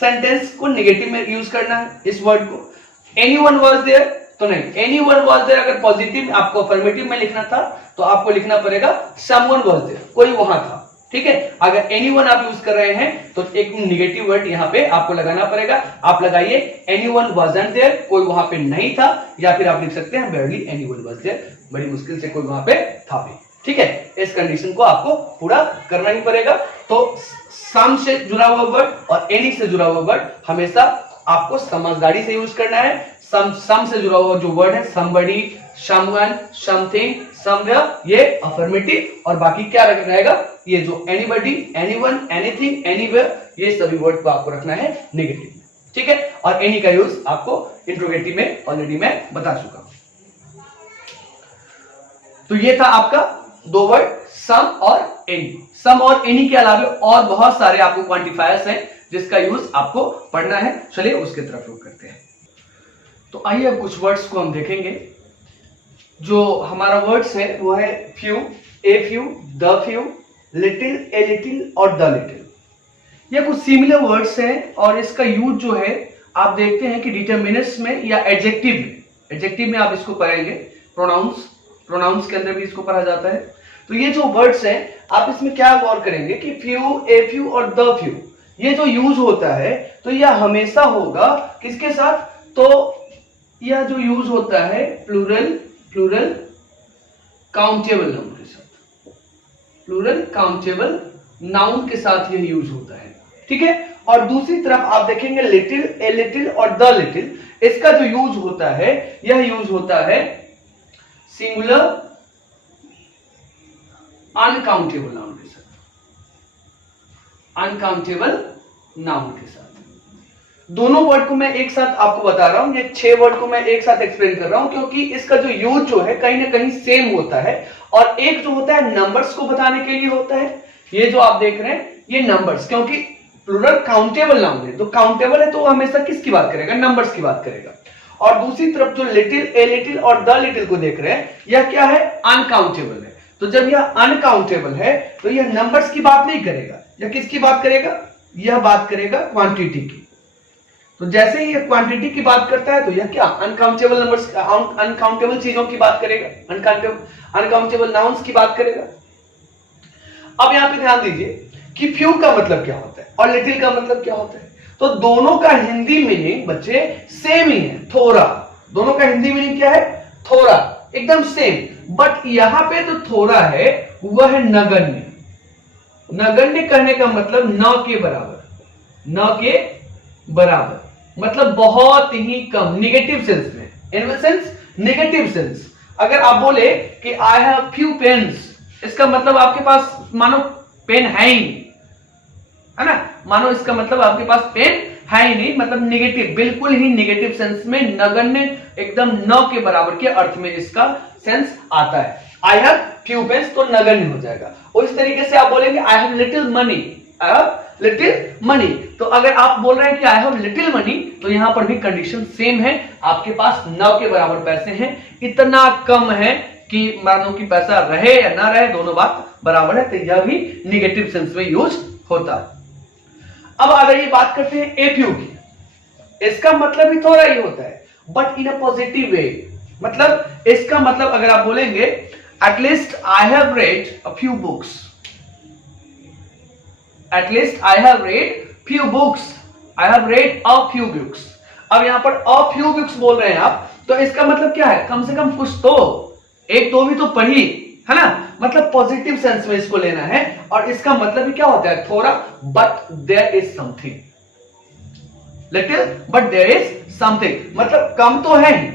सेंटेंस को नेगेटिव में यूज करना है इस वर्ड को। anyone was there तो नहीं, anyone was there अगर पॉजिटिव आपको अफर्मेटिव में लिखना था तो आपको लिखना पड़ेगा someone was there, कोई वहां था, ठीक है। अगर एनीवन आप यूज कर रहे हैं तो एक नेगेटिव वर्ड यहां पे आपको लगाना पड़ेगा। आप लगाइए एनीवन वाज़न्ट देयर, कोई वहां पे नहीं था, या फिर आप लिख सकते हैं barely anyone was there, बड़ी मुश्किल से कोई वहां पे था भी, ठीक है। इस कंडीशन को आपको पूरा करना ही पड़ेगा। तो सम से जुड़ा हुआ वर्ड और एनी से जुड़ा हुआ वर्ड हमेशा आपको समझदारी से यूज करना है। सम से जुड़ा हुआ जो वर्ड है somebody, someone, something, somewhere, ये अफर्मेटिव, और बाकी क्या रहेगा, ये जो anybody, anyone, anything, anywhere, ये सभी वर्ड को आपको रखना है नेगेटिव में, ठीक है। और एनी का यूज आपको इंट्रोगेटिव में ऑलरेडी मैं बता चुका हूं। तो ये था आपका दो वर्ड, सम और एनी। सम और एनी के अलावा और बहुत सारे आपको क्वांटिफायर्स हैं जिसका यूज आपको पढ़ना है। चलिए उसके तरफ रुक करते हैं। तो आइए अब कुछ वर्ड्स को हम देखेंगे। जो हमारा वर्ड्स है वो है few, a few, the few, little, a little और द लिटिल। ये कुछ सिमिलर वर्ड्स हैं और इसका यूज जो है आप देखते हैं कि डिटरमिनर्स में या एडजेक्टिव में, एडजेक्टिव में आप इसको पढ़ेंगे, प्रोनाउंस के अंदर भी इसको पढ़ा जाता है। तो ये जो वर्ड्स हैं आप इसमें क्या गौर करेंगे कि फ्यू, ए फ्यू और द फ्यू, ये जो यूज होता है तो यह हमेशा होगा किसके साथ, तो यह जो यूज होता है प्लूरल काउंटेबल नाउन के साथ, प्लूरल काउंटेबल नाउन के साथ यह यूज होता है, ठीक है। और दूसरी तरफ आप देखेंगे लिटिल, ए लिटिल और द लिटिल, इसका जो यूज होता है यह यूज होता है सिंगुलर अनकाउंटेबल नाउन के साथ, अनकाउंटेबल नाउन के साथ। दोनों वर्ड को मैं एक साथ आपको बता रहा हूं, ये 6 वर्ड को मैं एक साथ एक्सप्लेन कर रहा हूं क्योंकि इसका जो यूज जो है कहीं ना कहीं सेम होता है। और एक जो होता है नंबर्स को बताने के लिए होता है, ये जो आप देख रहे हैं ये नंबर्स, क्योंकि प्लूरल काउंटेबल नाउन है, तो काउंटेबल है तो हमेशा किसकी बात करेगा, नंबर्स की बात करेगा। और दूसरी तरफ जो लिटिल, ए लिटिल और द लिटिल को देख रहे हैं, यह क्या है, अनकाउंटेबल है। तो जब यह अनकाउंटेबल है तो यह नंबर्स की बात नहीं करेगा, यह किसकी बात करेगा, यह बात करेगा क्वांटिटी की। तो जैसे ही ये क्वांटिटी की बात करता है तो यह क्या, अनकाउंटेबल नंबर्स, अनकाउंटेबल चीजों की बात करेगा, अनकाउंटेबल नाउन्स की बात करेगा। अब यहां पे ध्यान दीजिए कि फ्यू का मतलब क्या होता है और लिटिल का मतलब क्या होता है। तो दोनों का हिंदी मीनिंग बच्चे सेम ही है, थोड़ा। दोनों का हिंदी मीनिंग क्या है, थोड़ा, एकदम सेम। बट यहां पे तो थोड़ा है वह है नगण्य। नगण्य कहने का मतलब न के बराबर, न के बराबर मतलब बहुत ही कम, निगेटिव सेंस में, इन सेंस नेगेटिव सेंस। अगर आप बोले कि आई हैव फ्यू पेन्स, इसका मतलब आपके पास मानो पेन है ही नहीं, है ना, मानो इसका मतलब आपके पास पेन है ही नहीं, मतलब नेगेटिव, बिल्कुल ही नेगेटिव सेंस में, नगण्य, एकदम न के बराबर के अर्थ में इसका सेंस आता है। आई हैव फ्यू पेन्स तो नगण्य हो जाएगा। और इस तरीके से आप बोलेंगे I have little money, I have little money, तो अगर आप बोल रहे हैं कि आई हैव लिटिल मनी, तो यहां पर भी कंडीशन सेम है, आपके पास न के बराबर पैसे हैं, इतना कम है कि मानो कि पैसा रहे या ना रहे, दोनों बात बराबर है, तो यह भी निगेटिव सेंस में यूज होता है। अब अगर ये बात करते हैं ए फ्यू की, इसका मतलब भी थोड़ा ही होता है, but in a positive way. मतलब इसका मतलब अगर आप बोलेंगे at least I have read a few books, at least I have read few books, I have read a few books. अब यहां पर अ फ्यू बुक्स बोल रहे हैं आप, तो इसका मतलब क्या है, कम से कम कुछ तो, एक दो भी तो पढ़ी, है ना, मतलब पॉजिटिव सेंस में इसको लेना है। और इसका मतलब भी क्या होता है, थोड़ा, but there is something, little but there is something, मतलब कम तो है ही,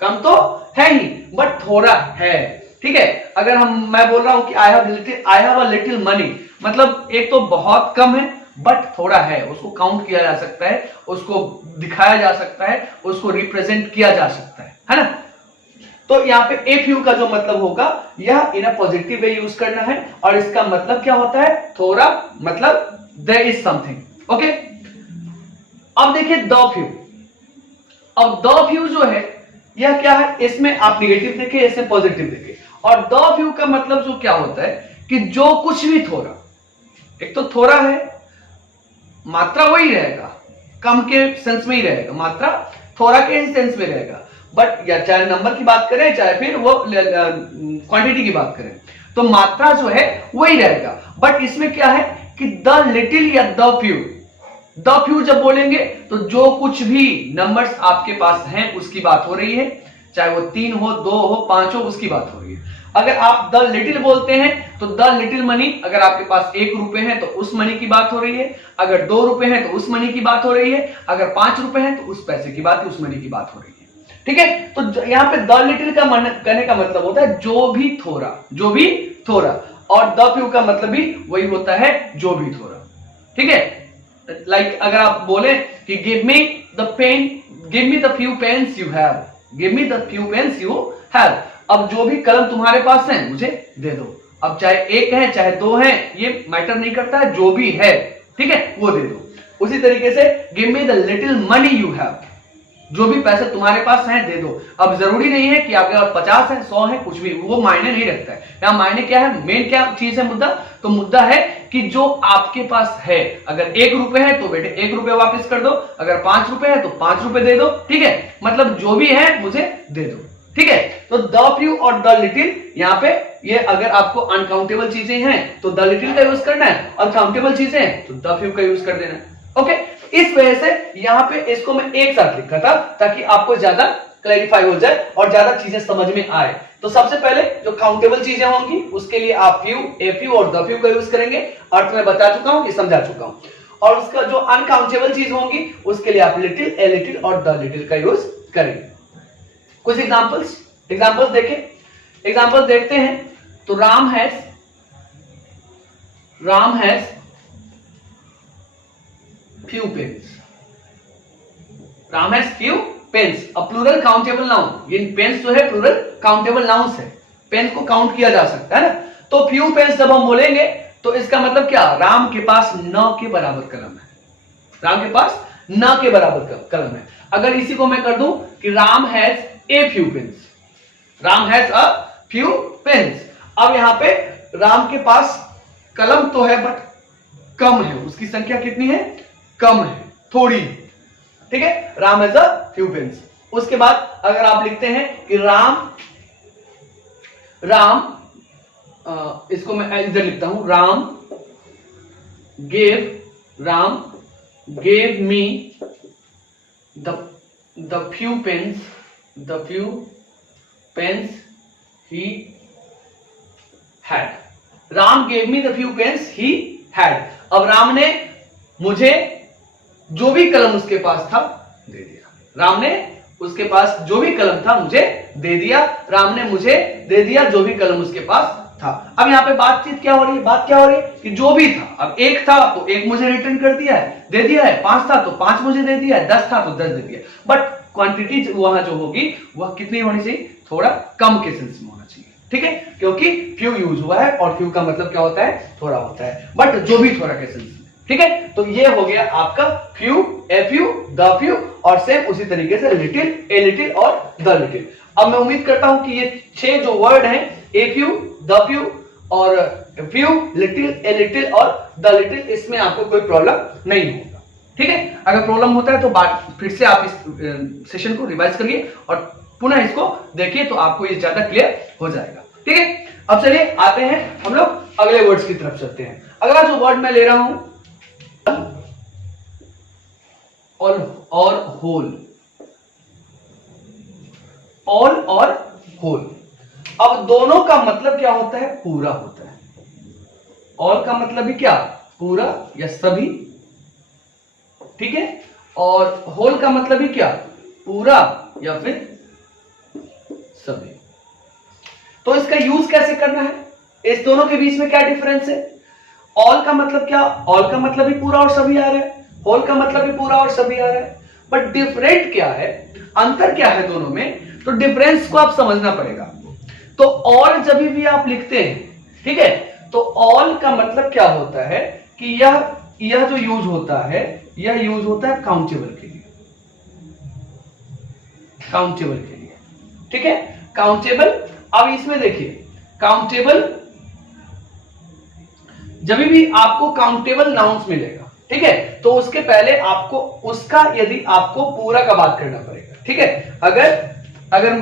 कम तो है ही, बट थोड़ा है, ठीक है। अगर मैं बोल रहा हूं कि I have a little money, मतलब एक तो बहुत कम है बट थोड़ा है, उसको काउंट किया जा सकता है, उसको दिखाया जा सकता है, उसको रिप्रेजेंट किया जा सकता है ना। तो यहाँ पे ए फ्यू का जो मतलब होगा, यह इन अ पॉजिटिव वे यूज करना है, और इसका मतलब क्या होता है, थोड़ा, मतलब देयर इज समथिंग। ओके, अब देखिए द फ्यू। अब द फ्यू जो है यह क्या है, इसमें आप निगेटिव देखे, इसमें पॉजिटिव देखे। और द फ्यू का मतलब जो क्या होता है कि जो कुछ भी थोड़ा, एक तो थोड़ा है, मात्रा वही रहेगा, कम के सेंस में ही रहेगा, मात्रा थोड़ा के ही सेंस में रहेगा, बट या चाहे नंबर की बात करें चाहे फिर वो क्वांटिटी की बात करें, तो मात्रा जो है वही रहेगा। बट इसमें क्या है कि द लिटिल या द फ्यू, द फ्यू जब बोलेंगे तो जो कुछ भी नंबर्स आपके पास हैं उसकी बात हो रही है, चाहे वो 3 हो, 2 हो, 5 हो, उसकी बात हो रही है। अगर आप द लिटिल बोलते हैं तो द लिटिल मनी, अगर आपके पास 1 रुपए है तो उस मनी की बात हो रही है, अगर 2 रुपए है तो उस मनी की बात हो रही है, अगर 5 रुपए है तो उस पैसे की बात, उस मनी की बात हो रही है, ठीक है। तो यहाँ पे द लिटिल का कहने का मतलब होता है जो भी थोड़ा, जो भी थोड़ा, और द फ्यू का मतलब भी वही होता है, जो भी थोड़ा, ठीक है। लाइक अगर आप बोले कि give me the pen, give me the few pens you have, give me the few pens you have, अब जो भी कलम तुम्हारे पास है मुझे दे दो। अब चाहे एक है चाहे दो है, ये मैटर नहीं करता है, जो भी है, ठीक है, वो दे दो। उसी तरीके से give me the little money you have, जो भी पैसे तुम्हारे पास हैं दे दो। अब जरूरी नहीं है कि आपके पास 50 है, 100 है, कुछ भी, वो मायने नहीं रखता है। यहाँ मायने क्या है, मेन क्या चीज है, मुद्दा, तो मुद्दा है कि जो आपके पास है, अगर 1 रुपए है तो बेटे 1 रुपए वापस कर दो, अगर 5 रुपए है तो 5 रुपए दे दो, ठीक है, मतलब जो भी है मुझे दे दो, ठीक है। तो द फ्यू और द लिटिल, यहाँ पे ये अगर आपको अनकाउंटेबल चीजें हैं तो द लिटिल का यूज करना है, और काउंटेबल चीजें हैं तो द फ्यू का यूज कर देना है। ओके, इस वजह से यहां पे इसको मैं एक साथ लिखा था ताकि आपको ज्यादा क्लैरिफाई हो जाए और ज्यादा चीजें समझ में आए। तो सबसे पहले जो काउंटेबल चीजें होंगी उसके लिए आप फ्यू, ए फ्यू और द फ्यू का यूज करेंगे, अर्थ में बता चुका हूं, ये समझा चुका हूं। और उसका जो अनकाउंटेबल चीज होंगी उसके लिए आप लिटिल, ए लिटिल और द लिटिल का यूज करेंगे। कुछ एग्जांपल्स देखें, एग्जांपल्स देखते हैं। तो Ram has few pens, Ram has few pens, a plural countable noun, ये पेन्स जो है प्लूरल काउंटेबल नाउन्स है, पेन्स को काउंट किया जा सकता है ना। तो few pens जब हम बोलेंगे तो इसका मतलब क्या, राम के पास न के बराबर कलम है, राम के पास न के बराबर कलम है। अगर इसी को मैं कर दूं कि Ram has a few pens, Ram has a few pens, अब यहां पे राम के पास कलम तो है बट कम है, उसकी संख्या कितनी है, कम है, थोड़ी, ठीक है, Ram has a few pens. उसके बाद अगर आप लिखते हैं कि राम इसको मैं इधर लिखता हूं, Ram gave me the few pens pens he had. Ram gave me the few pens he had. अब राम ने मुझे जो भी कलम उसके पास था दे दिया। राम ने उसके पास जो भी कलम था मुझे दे दिया। राम ने मुझे दे दिया जो भी कलम उसके पास था। अब यहाँ पे बातचीत क्या हो रही है? बात क्या हो रही है कि जो भी था, अब एक था तो एक मुझे रिटर्न कर दिया है, दे दिया है। 5 था तो 5 मुझे दे दिया है, 10 था तो 10 दे दिया। बट क्वांटिटी वहां जो होगी वह कितनी होनी चाहिए? थोड़ा कम के सेंस में होना चाहिए, ठीक है, क्योंकि फ्यू यूज हुआ है और फ्यू का मतलब क्या होता है? थोड़ा होता है, बट जो भी थोड़ा के सेंस में, ठीक है। तो ये हो गया आपका few, a few, the few, और सेम उसी तरीके से लिटिल, ए लिटिल और द लिटिल। अब मैं उम्मीद करता हूं कि ये 6 जो वर्ड हैं, ए फ्यू, द फ्यू और फ्यू, लिटिल, ए लिटिल और द लिटिल, इसमें आपको कोई प्रॉब्लम नहीं होगा, ठीक है। अगर प्रॉब्लम होता है तो बात फिर से आप इस सेशन को रिवाइज करिए और पुनः इसको देखिए तो आपको ये ज्यादा क्लियर हो जाएगा, ठीक है। अब चलिए आते हैं हम लोग अगले वर्ड्स की तरफ चलते हैं। अगला जो वर्ड मैं ले रहा हूं और होल। ऑल और होल, अब दोनों का मतलब क्या होता है? पूरा होता है। ऑल का मतलब भी क्या? पूरा या सभी, ठीक है। और होल का मतलब भी क्या? पूरा या फिर सभी। तो इसका यूज कैसे करना है? इस दोनों के बीच में क्या डिफरेंस है? ऑल का मतलब क्या? ऑल का मतलब भी पूरा और सभी आ रहा है, होल का मतलब भी पूरा और सभी आ रहा है, बट डिफरेंट क्या है, अंतर क्या है दोनों में? तो डिफरेंस को आप समझना पड़ेगा। तो ऑल जब भी आप लिखते हैं, ठीक है, तो ऑल का मतलब क्या होता है कि यह जो यूज होता है, यह यूज होता है काउंटेबल के लिए, काउंटेबल के लिए, ठीक है, काउंटेबल। अब इसमें देखिए, काउंटेबल जब भी आपको काउंटेबल नाउन्स मिलेगा, ठीक है, तो उसके पहले आपको उसका यदि आपको पूरा का बात करना पड़ेगा, ठीक है। अगर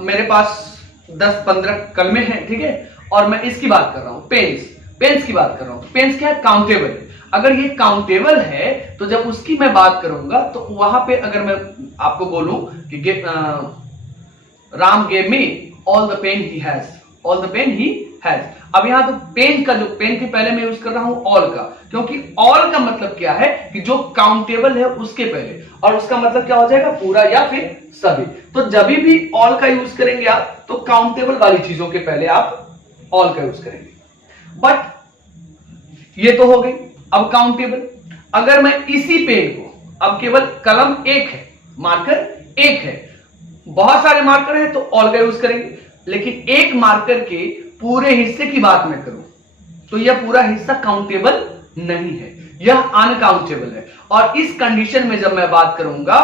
मेरे पास 10-15 कलमे हैं, ठीक है, और मैं इसकी बात कर रहा हूं, पेन्स की बात कर रहा हूं, तो पेन्स क्या है? काउंटेबल है। अगर ये काउंटेबल है तो जब उसकी मैं बात करूंगा तो वहां पे अगर मैं आपको बोलूं कि Ram gave me all the pen he has, all the pen he has. अब यहां तो पेन का, जो पेन के पहले मैं यूज कर रहा हूं ऑल का, क्योंकि ऑल का मतलब क्या है कि जो काउंटेबल है उसके पहले, और उसका मतलब क्या हो जाएगा? पूरा या फिर सभी। तो जब भी ऑल का यूज करेंगे आप तो काउंटेबल वाली चीजों के पहले आप ऑल का यूज करेंगे। बट ये तो हो गई। अब काउंटेबल, अगर मैं इसी पेन को, अब केवल कलम एक है, मार्कर एक है, बहुत सारे मार्कर हैं तो ऑल का यूज करेंगे, लेकिन एक मार्कर के पूरे हिस्से की बात मैं करूं तो यह पूरा हिस्सा काउंटेबल नहीं है, यह अनकाउंटेबल है। और इस कंडीशन में जब मैं बात करूंगा,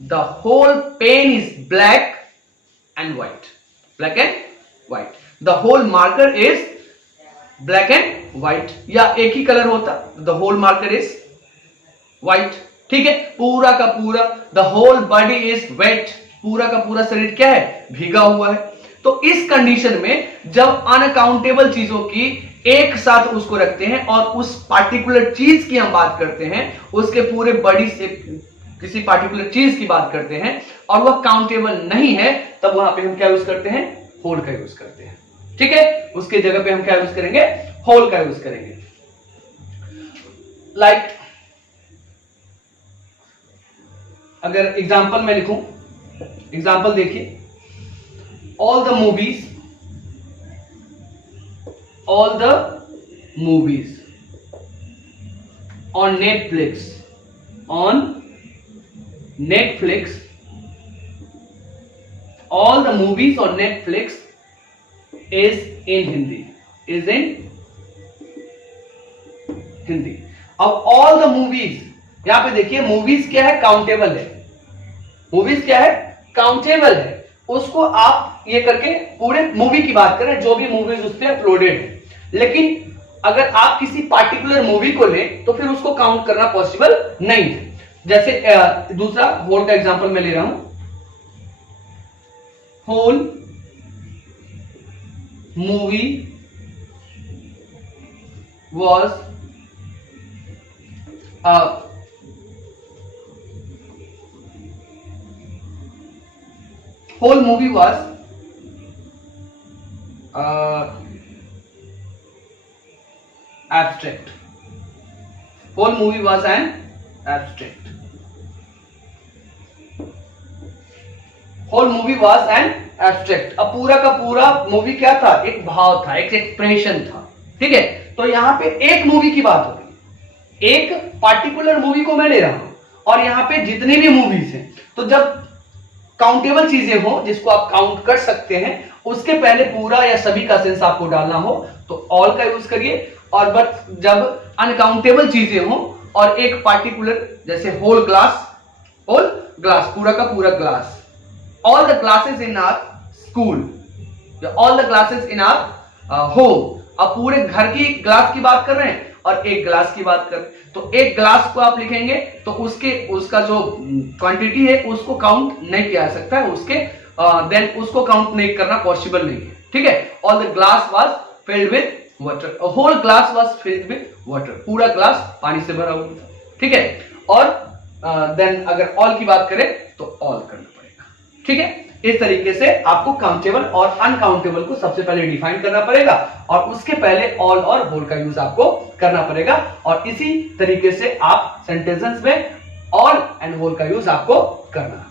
the whole pen is black and white, black and white, the whole marker is black and white, या एक ही कलर होता, the whole marker is white, ठीक है, पूरा का पूरा, the whole body is wet, पूरा का पूरा शरीर क्या है? भीगा हुआ है। तो इस कंडीशन में जब अनकाउंटेबल चीजों की एक साथ उसको रखते हैं और उस पार्टिकुलर चीज की हम बात करते हैं, उसके पूरे बॉडी से किसी पार्टिकुलर चीज की बात करते हैं और वह काउंटेबल नहीं है, तब वहां पे हम क्या यूज करते हैं? होल का यूज करते हैं, ठीक है। उसके जगह पे हम क्या यूज करेंगे? होल का यूज करेंगे। लाइक अगर एग्जाम्पल में लिखूं, एग्जाम्पल देखिए, all the movies on Netflix, all the movies on Netflix is in Hindi. अब ऑल द मूवीज, यहां पे देखिए, मूवीज क्या है? काउंटेबल है, मूवीज क्या है? काउंटेबल है। उसको आप ये करके पूरे मूवी की बात करें, जो भी मूवीज उस पर अपलोडेड है, लेकिन अगर आप किसी पार्टिकुलर मूवी को लें तो फिर उसको काउंट करना पॉसिबल नहीं है। जैसे दूसरा होल का एग्जांपल मैं ले रहा हूं, whole movie was whole movie was abstract. Whole movie was an abstract. Whole movie was an abstract. अब पूरा का पूरा मूवी क्या था? एक भाव था, एक एक्सप्रेशन था, ठीक है। तो यहाँ पे एक मूवी की बात हो रही है, एक पार्टिकुलर मूवी को मैं ले रहा हूं, और यहाँ पे जितने भी मूवीज हैं, तो जब काउंटेबल चीजें हो जिसको आप काउंट कर सकते हैं, उसके पहले पूरा या सभी का सेंस आपको डालना हो तो ऑल का यूज करिए, और बस जब अनकाउंटेबल चीजें हो और एक पार्टिकुलर, जैसे होल ग्लास, पूरा का पूरा glass, all the glasses in our school, all the glasses in our home. अब पूरे घर की ग्लास की बात कर रहे हैं और एक ग्लास की बात कर रहे हैं, तो एक ग्लास को आप लिखेंगे तो उसका जो क्वांटिटी है उसको काउंट नहीं किया जा सकता है, देन उसको काउंट नहीं करना पॉसिबल नहीं है, ठीक है। All the glass was filled with water, whole glass was filled with water, पूरा ग्लास पानी से भरा हुआ था, ठीक है। और देन अगर ऑल की बात करें तो ऑल करना पड़ेगा, ठीक है। इस तरीके से आपको काउंटेबल और अनकाउंटेबल को सबसे पहले डिफाइन करना पड़ेगा, और उसके पहले ऑल और होल का यूज आपको करना पड़ेगा, और इसी तरीके से आप सेंटेंसेस में ऑल एंड होल का यूज आपको करना है,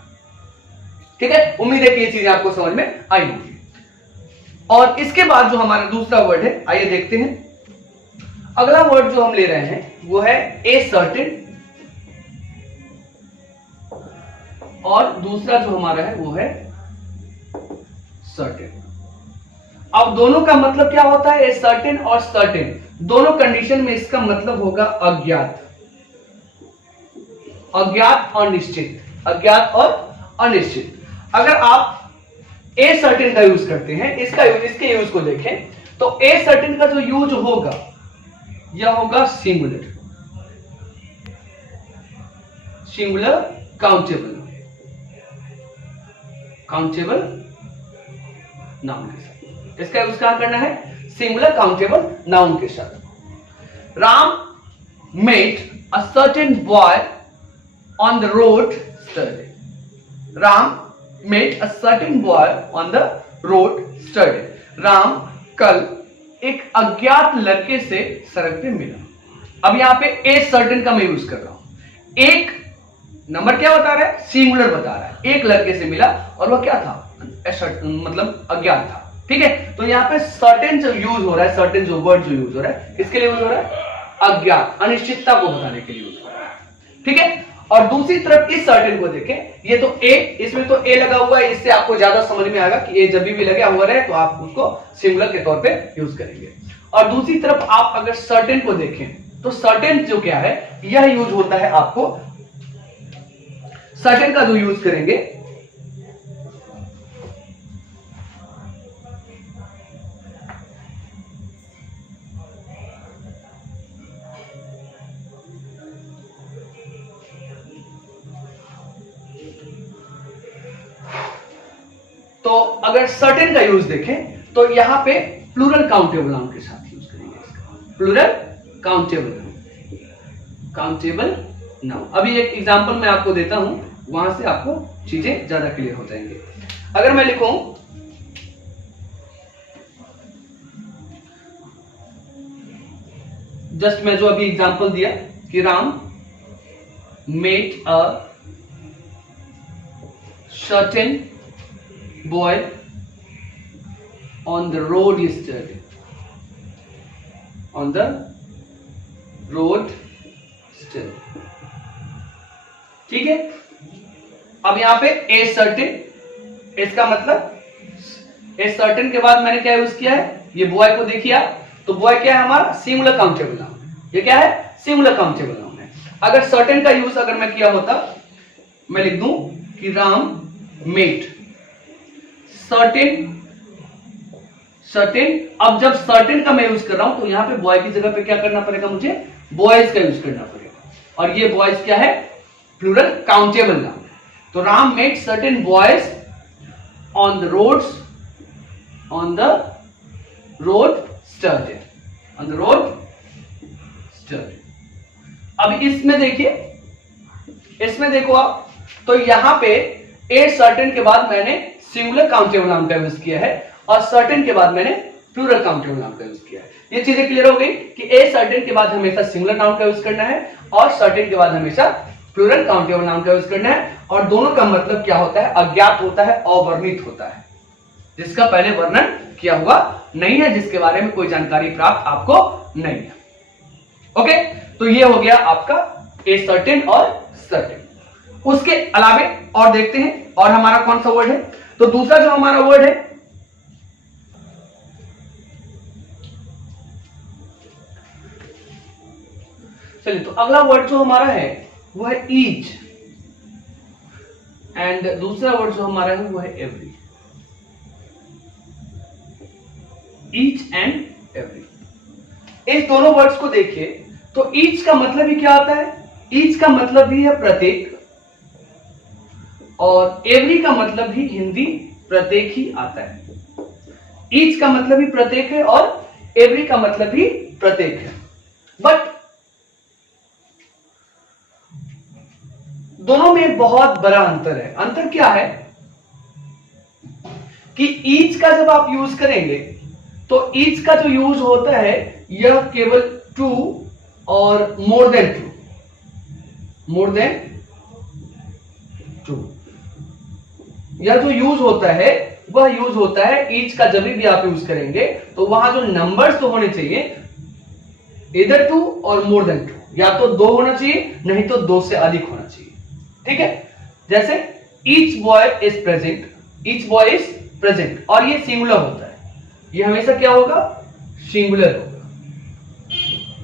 ठीक है। उम्मीद है कि ये चीजें आपको समझ में आई होंगी। और इसके बाद जो हमारा दूसरा वर्ड है, आइए देखते हैं। अगला वर्ड जो हम ले रहे हैं वो है ए सर्टेन, और दूसरा जो हमारा है वो है सर्टेन। अब दोनों का मतलब क्या होता है? ए सर्टेन और सर्टेन, दोनों कंडीशन में इसका मतलब होगा अज्ञात, अज्ञात और निश्चित, अज्ञात और अनिश्चित। अगर आप ए सर्टेन का यूज करते हैं, इसके यूज को देखें तो ए सर्टेन का जो यूज होगा यह होगा singular, singular countable, countable noun के साथ। इसका यूज कहां करना है? सिंगुलर काउंटेबल नाउन के साथ। Ram met a certain boy on the road yesterday, Ram met a certain boy on the road yesterday, Ram कल एक अज्ञात लड़के से सड़क पे मिला। अब यहां पे ए सर्टेन का मैं यूज कर रहा हूं, एक नंबर क्या बता रहा है? सिंगुलर बता रहा है, एक लड़के से मिला और वह क्या था? मतलब अज्ञात था, ठीक है। तो यहाँ पे सर्टेन जो यूज हो रहा है, सर्टेन जो वर्ड जो यूज हो रहा है, किसके लिए यूज हो रहा है? अज्ञात, अनिश्चितता को बताने के लिए यूज हो रहा है, ठीक है। और दूसरी तरफ इस सर्टेन को देखें, ये तो ए, इसमें तो ए लगा हुआ है, इससे आपको ज्यादा समझ में आएगा कि ए जब भी लगा हुआ रहे तो आप उसको सिंगुलर के तौर पे यूज करेंगे। और दूसरी तरफ आप अगर सर्टेन को देखें तो सर्टेन जो क्या है, यह यूज होता है आपको, सर्टेन का जो यूज करेंगे तो अगर सर्टेन का यूज देखें तो यहां पे प्लूरल काउंटेबल नाउन के साथ यूज करेंगे इसका, plural countable noun, countable noun. अभी एक एग्जांपल मैं आपको देता हूं, वहां से आपको चीजें ज्यादा क्लियर हो जाएंगे। अगर मैं लिखूं जस्ट मैं जो अभी एग्जांपल दिया कि Ram met a certain boy on the road yesterday, on the road yesterday, ठीक है। अब यहां पे ए सर्टेन, इसका मतलब ए सर्टेन के बाद मैंने क्या यूज किया है? ये बॉय को देखिए आप, तो बॉय क्या है हमारा? सिंगुलर काउंटेबल नाउन, ये क्या है? सिंगुलर काउंटेबल नाउन है। अगर सर्टेन का यूज अगर मैं किया होता, मैं लिख दूं कि राम मेट सर्टेन, सर्टेन। अब जब सर्टेन का मैं यूज कर रहा हूं तो यहां पे बॉय की जगह पे क्या करना पड़ेगा? मुझे बॉयज का यूज करना पड़ेगा, और ये बॉयज क्या है? Plural countable noun. तो Ram met certain boys on the roads, on the road yesterday, on the road yesterday. अब इसमें देखिए, इसमें देखो आप, तो यहां पे ए सर्टेन के बाद मैंने सिंगुलर काउंटेबल नाउन का यूज किया है, और सर्टेन के बाद मैंने प्लूरल काउंटेबल नाउन का यूज किया है। ये चीजें क्लियर हो गई कि ए सर्टेन के बाद हमेशा सिंगुलर नाउन का यूज करना है और सर्टेन के बाद हमेशा प्लूरल काउंटेबल नाउन का यूज करना है, और दोनों का मतलब क्या होता है, अज्ञात होता है, अवर्णित होता है, जिसका पहले वर्णन किया हुआ नहीं है, जिसके बारे में कोई जानकारी प्राप्त आपको नहीं है। ओके, तो ये हो गया आपका ए सर्टेन और सर्टेन। उसके अलावे और देखते हैं और हमारा कौन सा वर्ड है। तो दूसरा जो हमारा वर्ड है चलिए, तो अगला वर्ड जो हमारा है वो है ईच, एंड दूसरा वर्ड जो हमारा है वो है एवरी। ईच एंड एवरी, इस दोनों वर्ड्स को देखिए तो ईच का मतलब ही क्या आता है, ईच का मतलब भी है प्रत्येक, और एवरी का मतलब भी हिंदी प्रत्येक ही आता है। ईच का मतलब भी प्रत्येक है और एवरी का मतलब भी प्रत्येक है, बट दोनों में बहुत बड़ा अंतर है। अंतर क्या है कि ईच का जब आप यूज करेंगे तो ईच का जो यूज होता है यह केवल टू और मोर देन टू, यह जो यूज होता है वह यूज होता है ईच का। जब भी आप यूज करेंगे तो वहां जो नंबर्स तो होने चाहिए इधर टू और मोर देन टू, या तो दो होना चाहिए नहीं तो दो से अधिक होना चाहिए। ठीक है, जैसे each boy is present, each boy is present, और ये सिंगुलर होता है, ये हमेशा क्या होगा, सिंगुलर होगा,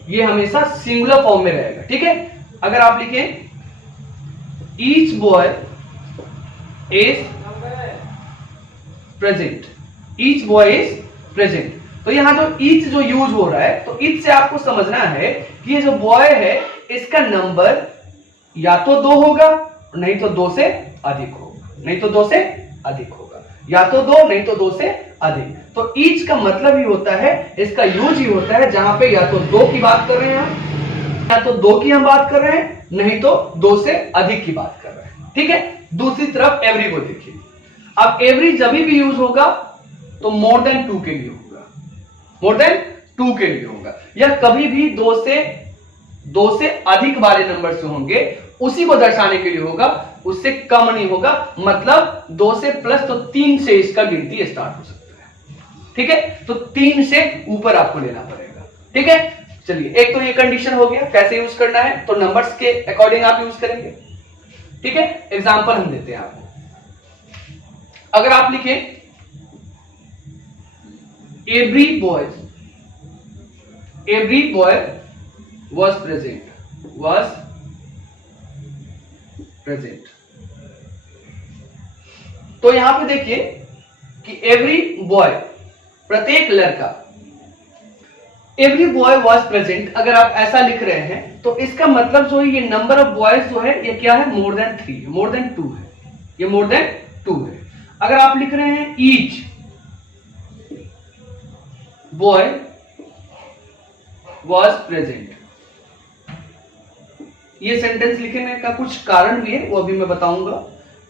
ये हमेशा सिंगुलर फॉर्म में रहेगा। ठीक है, अगर आप लिखें each boy is present, each boy is present, तो यहां जो ईच जो यूज हो रहा है, तो ईच से आपको समझना है कि ये जो बॉय है इसका नंबर या तो दो होगा नहीं तो दो से अधिक होगा, नहीं तो दो से अधिक होगा, या तो दो नहीं तो दो से अधिक। तो ईच का मतलब ही होता है, इसका यूज ही होता है जहां पे या तो दो की बात कर रहे हैं हम, या तो दो की हम बात कर रहे हैं, नहीं तो दो से अधिक की बात कर रहे हैं। ठीक है, दूसरी तरफ एवरी को देखिए। अब एवरी जब भी यूज होगा तो मोर देन टू के लिए होगा, मोर देन टू के लिए होगा, या कभी भी दो से अधिक वाले नंबर से होंगे उसी को दर्शाने के लिए होगा, उससे कम नहीं होगा। मतलब दो से प्लस तो तीन से इसका गिनती स्टार्ट हो सकता है। ठीक है, तो तीन से ऊपर आपको लेना पड़ेगा। ठीक है, चलिए, एक तो ये कंडीशन हो गया कैसे यूज करना है, तो नंबर्स के अकॉर्डिंग आप यूज करेंगे। ठीक है, एग्जांपल हम देते हैं आपको। अगर आप लिखें एवरी बॉय was present, तो यहां पे देखिए कि एवरी बॉय, प्रत्येक लड़का, एवरी बॉय वॉज प्रेजेंट, अगर आप ऐसा लिख रहे हैं तो इसका मतलब जो है ये नंबर ऑफ बॉयज जो है ये क्या है, मोर देन 3, मोर देन 2 है, ये मोर देन 2 है। अगर आप लिख रहे हैं ईच बॉय वॉज प्रेजेंट, ये सेंटेंस लिखने का कुछ कारण भी है, वो अभी मैं बताऊंगा।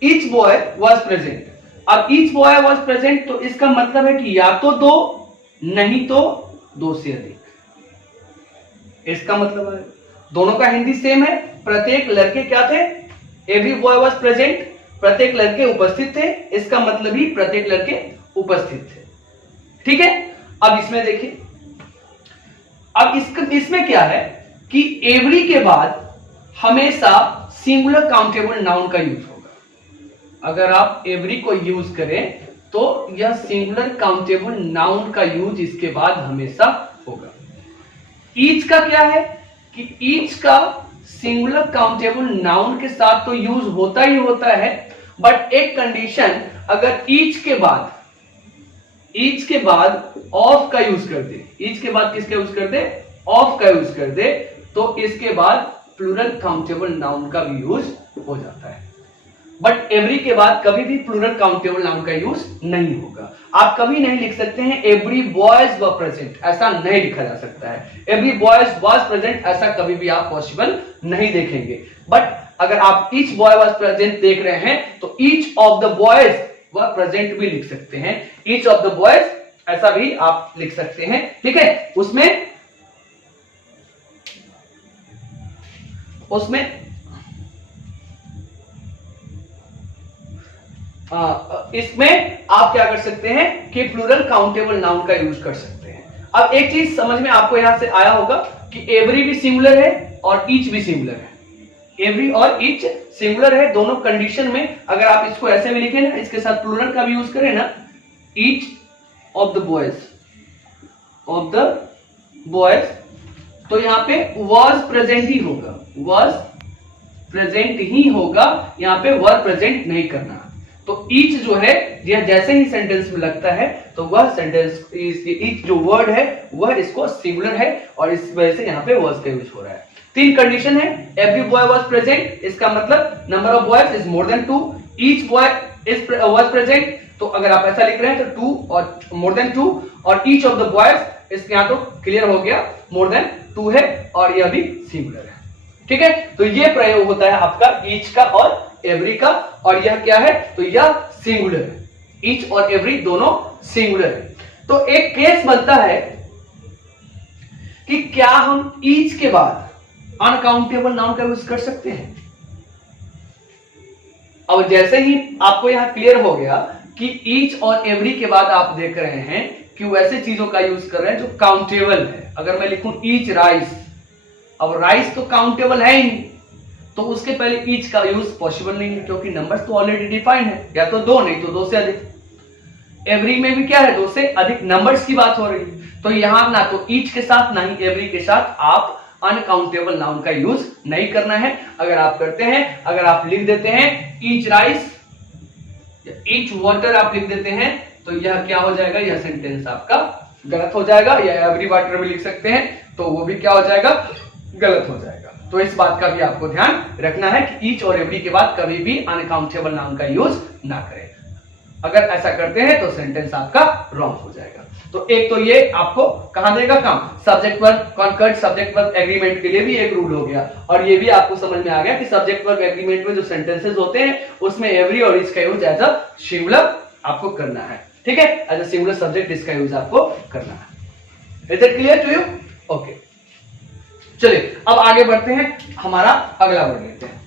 ईच बॉय वॉज प्रेजेंट, अब ईच बॉय वॉज प्रेजेंट तो इसका मतलब है कि या तो दो नहीं तो दो से अधिक, इसका मतलब है दोनों का हिंदी सेम है। प्रत्येक लड़के क्या थे, एवरी बॉय वॉज प्रेजेंट, प्रत्येक लड़के उपस्थित थे, इसका मतलब ही प्रत्येक लड़के उपस्थित थे। ठीक है, अब इसमें देखिए, अब इसमें क्या है कि एवरी के बाद हमेशा सिंगुलर काउंटेबल नाउन का यूज होगा। अगर आप एवरी को यूज करें तो यह सिंगुलर काउंटेबल नाउन का यूज इसके बाद हमेशा होगा। ईच का क्या है कि ईच का सिंगुलर काउंटेबल नाउन के साथ तो यूज होता ही होता है, बट एक कंडीशन, अगर ईच के बाद ऑफ का यूज कर दे, ईच के बाद किसका यूज कर दे, ऑफ का यूज कर दे, तो इसके बाद प्लूरल काउंटेबल नाउन का भी यूज हो जाता है। बट एवरी के बाद कभी भी प्लूरल काउंटेबल नाउन का यूज नहीं होगा। आप कभी नहीं लिख सकते हैं एवरी बॉयज वर प्रेजेंट, ऐसा नहीं लिखा जा सकता है। एवरी बॉयज वाज प्रेजेंट ऐसा कभी भी आप पॉसिबल नहीं देखेंगे। बट अगर आप ईच बॉय वाज प्रेजेंट देख रहे हैं तो each of the boys were present भी लिख सकते हैं, ईच ऑफ द बॉयज ऐसा भी आप लिख सकते हैं, ठीक है। उसमें इसमें आप क्या कर सकते हैं कि प्लूरल काउंटेबल नाउन का यूज कर सकते हैं। अब एक चीज समझ में आपको यहां से आया होगा कि एवरी भी सिंगुलर है और ईच भी सिंगुलर है। एवरी और ईच सिंगुलर है, दोनों कंडीशन में अगर आप इसको ऐसे भी लिखें ना, इसके साथ प्लूरल का भी यूज करें ना, ईच ऑफ द बॉयज, तो यहां पे वॉज प्रेजेंट ही होगा, वॉज प्रेजेंट ही होगा, यहां पे वर प्रेजेंट नहीं करना। तो ईच जो है यह जैसे ही सेंटेंस में लगता है तो वह सेंटेंस ईच जो वर्ड है वह इसको सिंगुलर है और इस वजह से यहां पे वॉज का यूज हो रहा है। तीन कंडीशन है, एवरी बॉय वाज प्रेजेंट, इसका मतलब number of boys is more than 2, each boy is was present, तो अगर आप ऐसा लिख रहे हैं तो 2 और मोर देन 2, और ईच ऑफ द बॉयज इसके यहां तो क्लियर हो गया, मोर देन 2 है और यह भी सिंगुलर है, ठीक है। तो यह प्रयोग होता है आपका ईच का और एवरी का, और यह क्या है, तो यह सिंगुलर है, ईच और एवरी दोनों सिंगुलर है। तो एक केस बनता है कि क्या हम ईच के बाद अनकाउंटेबल नाउन का यूज कर सकते हैं। अब जैसे ही आपको यहां क्लियर हो गया कि ईच और एवरी के बाद आप देख रहे हैं कि वैसे चीजों का यूज कर रहे हैं जो काउंटेबल है। अगर मैं लिखूं ईच राइस, अब राइस तो काउंटेबल है ही नहीं, तो उसके पहले ईच का यूज पॉसिबल नहीं है क्योंकि नंबर्स तो ऑलरेडी डिफाइंड है, या तो 2 नहीं तो 2 से अधिक। एवरी में भी क्या है, 2 से अधिक नंबर्स की बात हो रही है, तो यहां ना तो ईच के साथ ना ही एवरी के साथ आप अनकाउंटेबल नाउन का यूज नहीं करना है। अगर आप करते हैं, अगर आप लिख देते हैं ईच राइस या ईच वाटर आप लिख देते हैं, तो यह क्या हो जाएगा, यह सेंटेंस आपका गलत हो जाएगा। या एवरी वाटर भी लिख सकते हैं तो वो भी क्या हो जाएगा, गलत हो जाएगा। तो इस बात का भी आपको ध्यान रखना है कि ईच और एवरी के बाद कभी भी अनकाउंटेबल नाउन का यूज ना करें। अगर ऐसा करते हैं तो सेंटेंस आपका रॉन्ग हो जाएगा। तो एक तो ये आपको कहां देगा काम, subject verb concord subject verb agreement के लिए भी एक रूल हो गया, और ये भी आपको समझ में आ गया कि सब्जेक्ट वर्ब एग्रीमेंट में जो सेंटेंसेस होते हैं उसमें एवरी और ईच का यूज एज अ सिंगुलर आपको करना है, ठीक है, एज अ सिंगुलर सब्जेक्ट इसका यूज आपको करना है। Is it clear to you? Okay, चलिए अब आगे बढ़ते हैं, हमारा अगला वर्ड लेते हैं।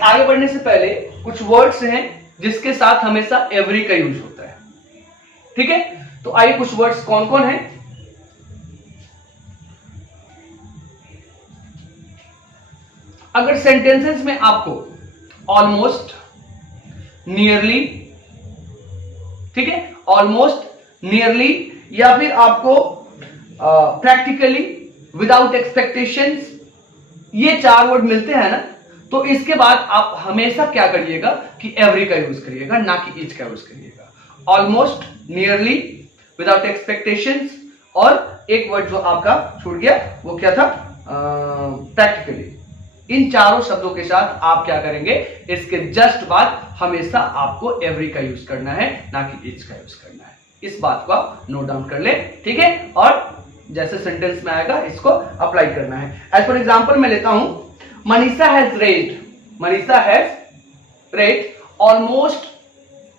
आगे बढ़ने से पहले कुछ वर्ड्स हैं जिसके साथ हमेशा एवरी का यूज होता है, ठीक है। तो आइए कुछ वर्ड्स कौन कौन हैं। अगर सेंटेंसेस में आपको ऑलमोस्ट, नियरली, ठीक है, ऑलमोस्ट, नियरली, या फिर आपको प्रैक्टिकली, विदाउट एक्सपेक्टेशंस, ये 4 वर्ड मिलते हैं ना, तो इसके बाद आप हमेशा क्या करिएगा कि एवरी का यूज करिएगा, ना कि ईच का यूज करिएगा। ऑलमोस्ट, नियरली, विदाउट एक्सपेक्टेशंस, और एक वर्ड जो आपका छूट गया वो क्या था, प्रैक्टिकली। इन चारों शब्दों के साथ आप क्या करेंगे, इसके जस्ट बाद हमेशा आपको एवरी का यूज करना है, ना कि ईच का यूज करना है। इस बात को आप नोट डाउन कर ले, ठीक है, और जैसे सेंटेंस में आएगा इसको अप्लाई करना है। एज फॉर एग्जांपल मैं लेता हूं, मनीषा हैज रेड ऑलमोस्ट।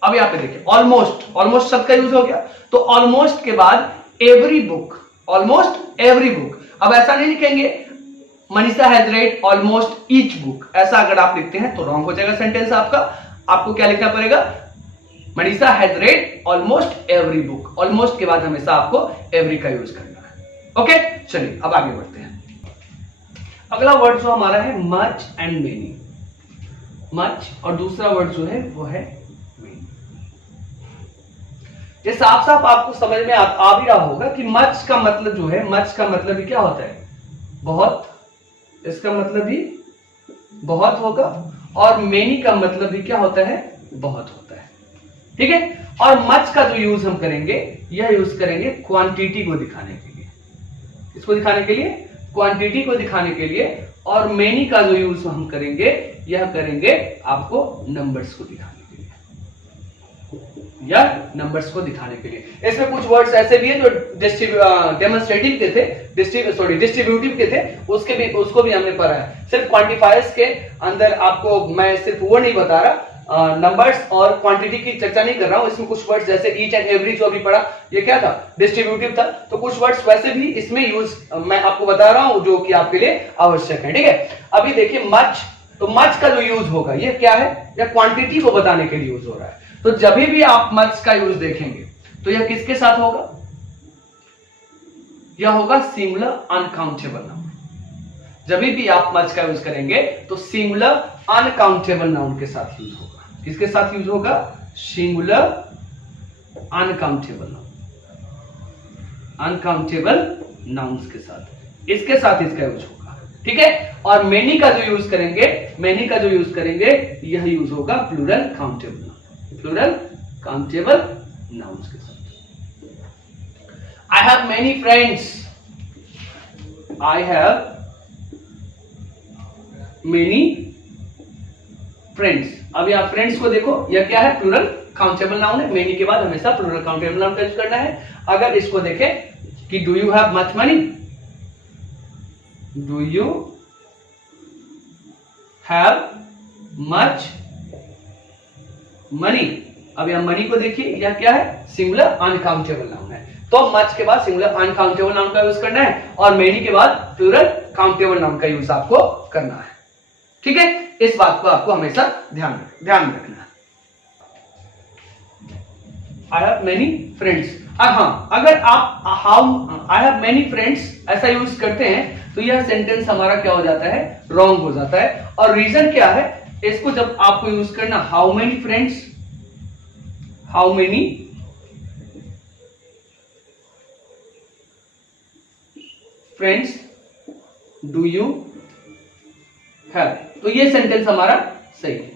अब यहां पे देखिए ऑलमोस्ट शब्द का यूज हो गया, तो ऑलमोस्ट के बाद every book, almost every book. अब ऐसा नहीं लिखेंगे Manisha has red almost each book, ऐसा अगर आप लिखते हैं तो रॉन्ग हो जाएगा सेंटेंस आपका। आपको क्या लिखना पड़ेगा, Manisha has red almost every book. Almost के बाद हमेशा आपको एवरी का यूज करना है, ओके। चलिए अब आगे बढ़ते हैं। अगला वर्ड जो हमारा है मच एंड मेनी, मच, और दूसरा वर्ड जो है वो है मेनी। ये साफ साफ आपको समझ में आ भी रहा होगा कि मच का मतलब जो है, मच का मतलब भी क्या होता है, बहुत, इसका मतलब भी बहुत होगा, और मेनी का मतलब भी क्या होता है, बहुत होता है, ठीक है। और मच का जो यूज हम करेंगे, यह यूज करेंगे क्वांटिटी को दिखाने के लिए, इसको दिखाने के लिए, क्वांटिटी को दिखाने के लिए, और मेनी का जो यूज हम करेंगे, यह करेंगे आपको नंबर्स को दिखाने के लिए, या नंबर्स को दिखाने के लिए। इसमें कुछ वर्ड्स ऐसे भी हैं जो डेमोन्स्ट्रेटिव के थे, डिस्ट्रीब्यूटिव के थे, उसको भी हमने पढ़ा है। सिर्फ क्वांटिफायर्स के अंदर आपको मैं सिर्फ वो नहीं बता रहा, नंबर्स और क्वांटिटी की चर्चा नहीं कर रहा हूं। इसमें कुछ वर्ड्स जैसे ईच एंड एवरी जो अभी पढ़ा, ये क्या था, डिस्ट्रीब्यूटिव था। तो कुछ वर्ड्स वैसे भी इसमें यूज मैं आपको बता रहा हूं जो कि आपके लिए आवश्यक है। ठीक है, अभी देखिए मच, तो मच का जो यूज होगा ये क्या है, या क्वांटिटी को बताने के लिए यूज हो रहा है। तो जब भी आप मच का यूज देखेंगे तो यह किसके साथ होगा, यह होगा सिंगुलर अनकाउंटेबल नाउन। जब भी आप मच का यूज करेंगे तो सिंगुलर अनकाउंटेबल नाउन के साथ यूज होगा। किसके साथ यूज होगा, singular uncountable noun, uncountable nouns के साथ, इसके साथ इसका यूज होगा। ठीक है, और मेनी का जो यूज करेंगे, मेनी का जो यूज करेंगे यह यूज होगा plural countable noun, plural countable nouns के साथ। I have many friends, I have many friends. अभी आप फ्रेंड्स को देखो, यह क्या है, प्लूरल काउंटेबल नाउन है। मेनी के बाद हमेशा प्लूरल काउंटेबल नाउन का यूज करना है। अगर इसको देखें कि do you have much money, do you have much money. अब यहां मनी को देखिए, यह क्या है, सिंगुलर अनकाउंटेबल नाउन है। तो मच के बाद सिंगुलर अनकाउंटेबल नाउन का यूज करना है और मेनी के बाद प्लूरल काउंटेबल नाउन का यूज आपको करना है। ठीक है, इस बात को आपको हमेशा ध्यान में रखना है। आई हैव मेनी फ्रेंड्स। अब हाँ, अगर आप how I have many friends ऐसा यूज करते हैं तो यह सेंटेंस हमारा क्या हो जाता है, रॉन्ग हो जाता है। और रीजन क्या है, इसको जब आपको यूज करना, how many friends, how many friends do you have, तो ये सेंटेंस हमारा सही है,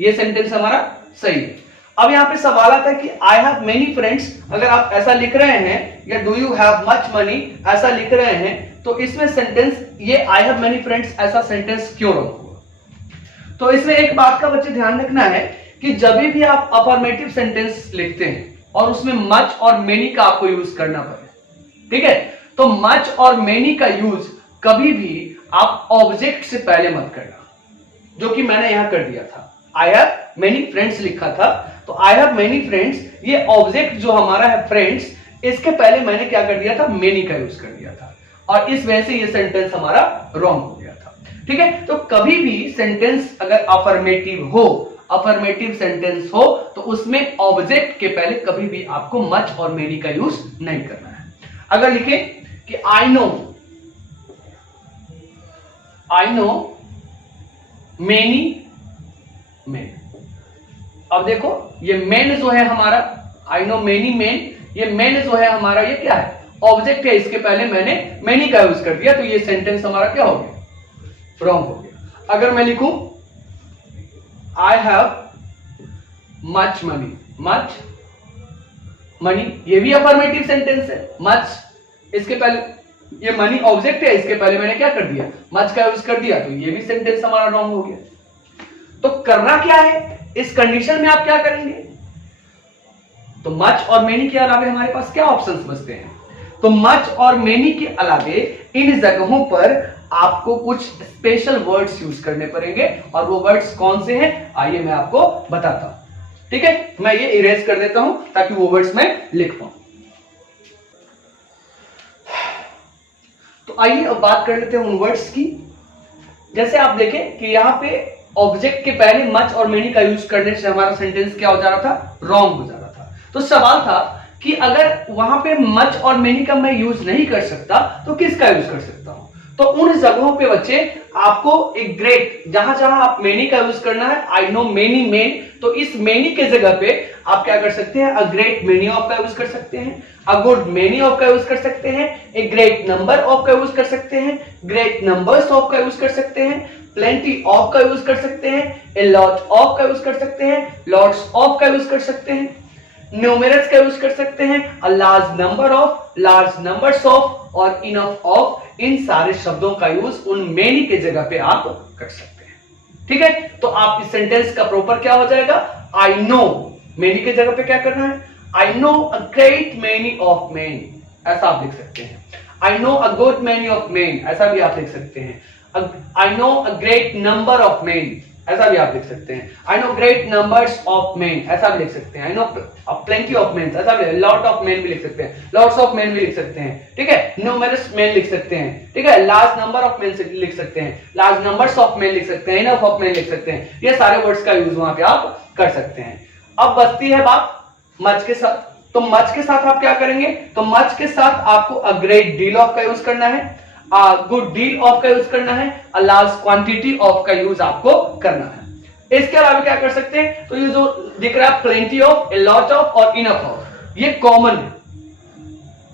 ये सेंटेंस हमारा सही है। अब यहां पे सवाल आता है कि आई हैव मेनी फ्रेंड्स, अगर आप ऐसा लिख रहे हैं, या do you have much money ऐसा लिख रहे हैं, तो इसमें सेंटेंस ये आई हैव मेनी फ्रेंड्स ऐसा सेंटेंस क्यों रॉन्ग हुआ। तो इसमें एक बात का बच्चे ध्यान रखना है कि जब भी आप अफर्मेटिव सेंटेंस लिखते हैं और उसमें मच और मेनी का आपको यूज करना पड़े, ठीक है, तो मच और मेनी का यूज कभी भी आप ऑब्जेक्ट से पहले मत करना, जो कि मैंने यहां कर दिया था। आई हैव मेनी फ्रेंड्स लिखा था, तो आई हैव मेनी फ्रेंड्स, ये ऑब्जेक्ट जो हमारा है फ्रेंड्स, इसके पहले मैंने क्या कर दिया था, मेनी का यूज कर दिया था, और इस वजह से ये सेंटेंस हमारा रॉन्ग हो गया था। ठीक है, तो कभी भी सेंटेंस अगर अफर्मेटिव हो, अफर्मेटिव सेंटेंस हो, तो उसमें ऑब्जेक्ट के पहले कभी भी आपको मच और मेनी का यूज नहीं करना है। अगर लिखे कि आई नो मेनी मेन, अब देखो ये मेन जो है हमारा, आई नो मेनी मेन, ये मेन जो है हमारा, ये क्या है, ऑब्जेक्ट है, इसके पहले मैंने मेनी का यूज कर दिया, तो ये सेंटेंस हमारा क्या हो गया, रॉन्ग हो गया। अगर मैं लिखूं I have much money, much money, ये भी अफर्मेटिव सेंटेंस है। मच इसके पहले, ये मनी ऑब्जेक्ट है, इसके पहले मैंने क्या कर दिया, मच का यूज कर दिया, तो ये भी सेंटेंस हमारा रॉन्ग हो गया। तो करना क्या है इस कंडीशन में, आप क्या करेंगे, तो मच और मेनी के अलावे हमारे पास क्या ऑप्शंस बचते हैं, तो मच और मेनी के अलावे इन जगहों पर आपको कुछ स्पेशल वर्ड्स यूज करने पड़ेंगे, और वो वर्ड्स कौन से हैं, आइए मैं आपको बताता हूं। ठीक है, मैं ये इरेज कर देता हूं ताकि वो वर्ड्स मैं लिख पाऊं। तो आइए अब बात कर लेते हैं उन वर्ड्स की। जैसे आप देखें कि यहां पे ऑब्जेक्ट के पहले मच और मेनी का यूज करने से हमारा सेंटेंस क्या हो जा रहा था, रॉन्ग हो जा रहा था। तो सवाल था कि अगर वहां पे मच और मेनी का मैं यूज नहीं कर सकता तो किसका यूज कर सकता हूं, तो उन जगहों पे बच्चे आपको एक ग्रेट, जहां जहां आप मेनी का यूज करना है, आई नो मेनी मेन, तो इस मेनी के जगह पे आप क्या कर सकते हैं, अ ग्रेट मेनी ऑफ का यूज कर सकते हैं, अ गुड मेनी ऑफ का यूज कर सकते हैं, ए ग्रेट नंबर ऑफ का यूज कर सकते हैं, ग्रेट नंबर्स ऑफ का यूज कर सकते हैं, प्लेंटी ऑफ का यूज कर सकते हैं, ए लॉट ऑफ का यूज कर सकते हैं, लॉट्स ऑफ का यूज कर सकते हैं, न्यूमेरस का यूज कर सकते हैं, a large number of, large numbers of और इनफ ऑफ, इन सारे शब्दों का यूज उन मेनी के जगह पे आप कर सकते हैं। ठीक है, तो आप इस सेंटेंस का प्रॉपर क्या हो जाएगा, आई नो मेनी के जगह पे क्या करना है, I know a great many of main, ऐसा आप लिख सकते हैं। I know a good many of main, ऐसा भी आप लिख सकते हैं। I know a great number of main, ऐसा भी आप लिख सकते हैं। I know great numbers of main, ऐसा भी लिख सकते हैं। I know plenty of main, ऐसा भी, लॉट ऑफ मेन भी लिख सकते हैं, लॉट्स ऑफ मेन भी लिख सकते हैं, ठीक है। न्यूमरस मेन लिख सकते हैं, ठीक है। लार्ज नंबर ऑफ मेन लिख सकते हैं, लार्ज नंबर्स ऑफ मेन लिख सकते हैं, इनफ ऑफ मेन लिख सकते हैं। ये सारे वर्ड्स का यूज वहां पे आप कर सकते हैं। अब बचती है बात मच के साथ, तो मच के साथ आप क्या करेंगे, तो मच के साथ आपको अ ग्रेट डील ऑफ का यूज करना है, अ गुड डील ऑफ का यूज करना है, अ लार्ज क्वांटिटी ऑफ का यूज आपको करना है। इसके अलावा क्या कर सकते हैं, तो ये जो दिख रहा है plenty of, a lot of और इनफ ऑफ, ये कॉमन है।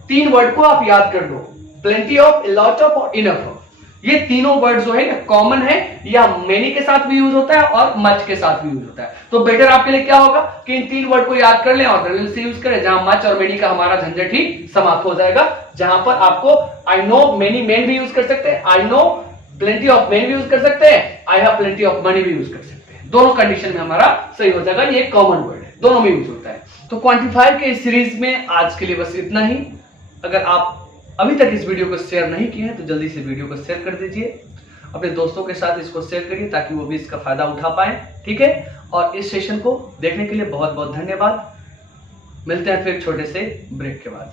3 वर्ड को आप याद कर लो, plenty of, a lot of और इनफ ऑफ। ये तीनों वर्ड जो है कॉमन है, या मेनी के साथ भी यूज होता है और मच के साथ भी यूज होता है। तो बेटर आपके लिए क्या होगा कि इन 3 वर्ड को याद कर लें और से यूज करें, जहां मच और मेनी का हमारा झंझट ही समाप्त हो जाएगा। जहां पर आपको आई नो मेनी मेन भी यूज कर सकते हैं, I know plenty of main भी यूज कर सकते हैं, I have plenty of money भी यूज कर सकते हैं। दोनों कंडीशन में हमारा सही हो जाएगा, ये कॉमन वर्ड है, दोनों में यूज होता है। तो क्वांटिफायर के इस सीरीज में आज के लिए बस इतना ही। अगर आप अभी तक इस वीडियो को शेयर नहीं किए हैं तो जल्दी से वीडियो को शेयर कर दीजिए, अपने दोस्तों के साथ इसको शेयर करिए ताकि वो भी इसका फायदा उठा पाए, ठीक है। और इस सेशन को देखने के लिए बहुत बहुत धन्यवाद। मिलते हैं फिर छोटे से ब्रेक के बाद।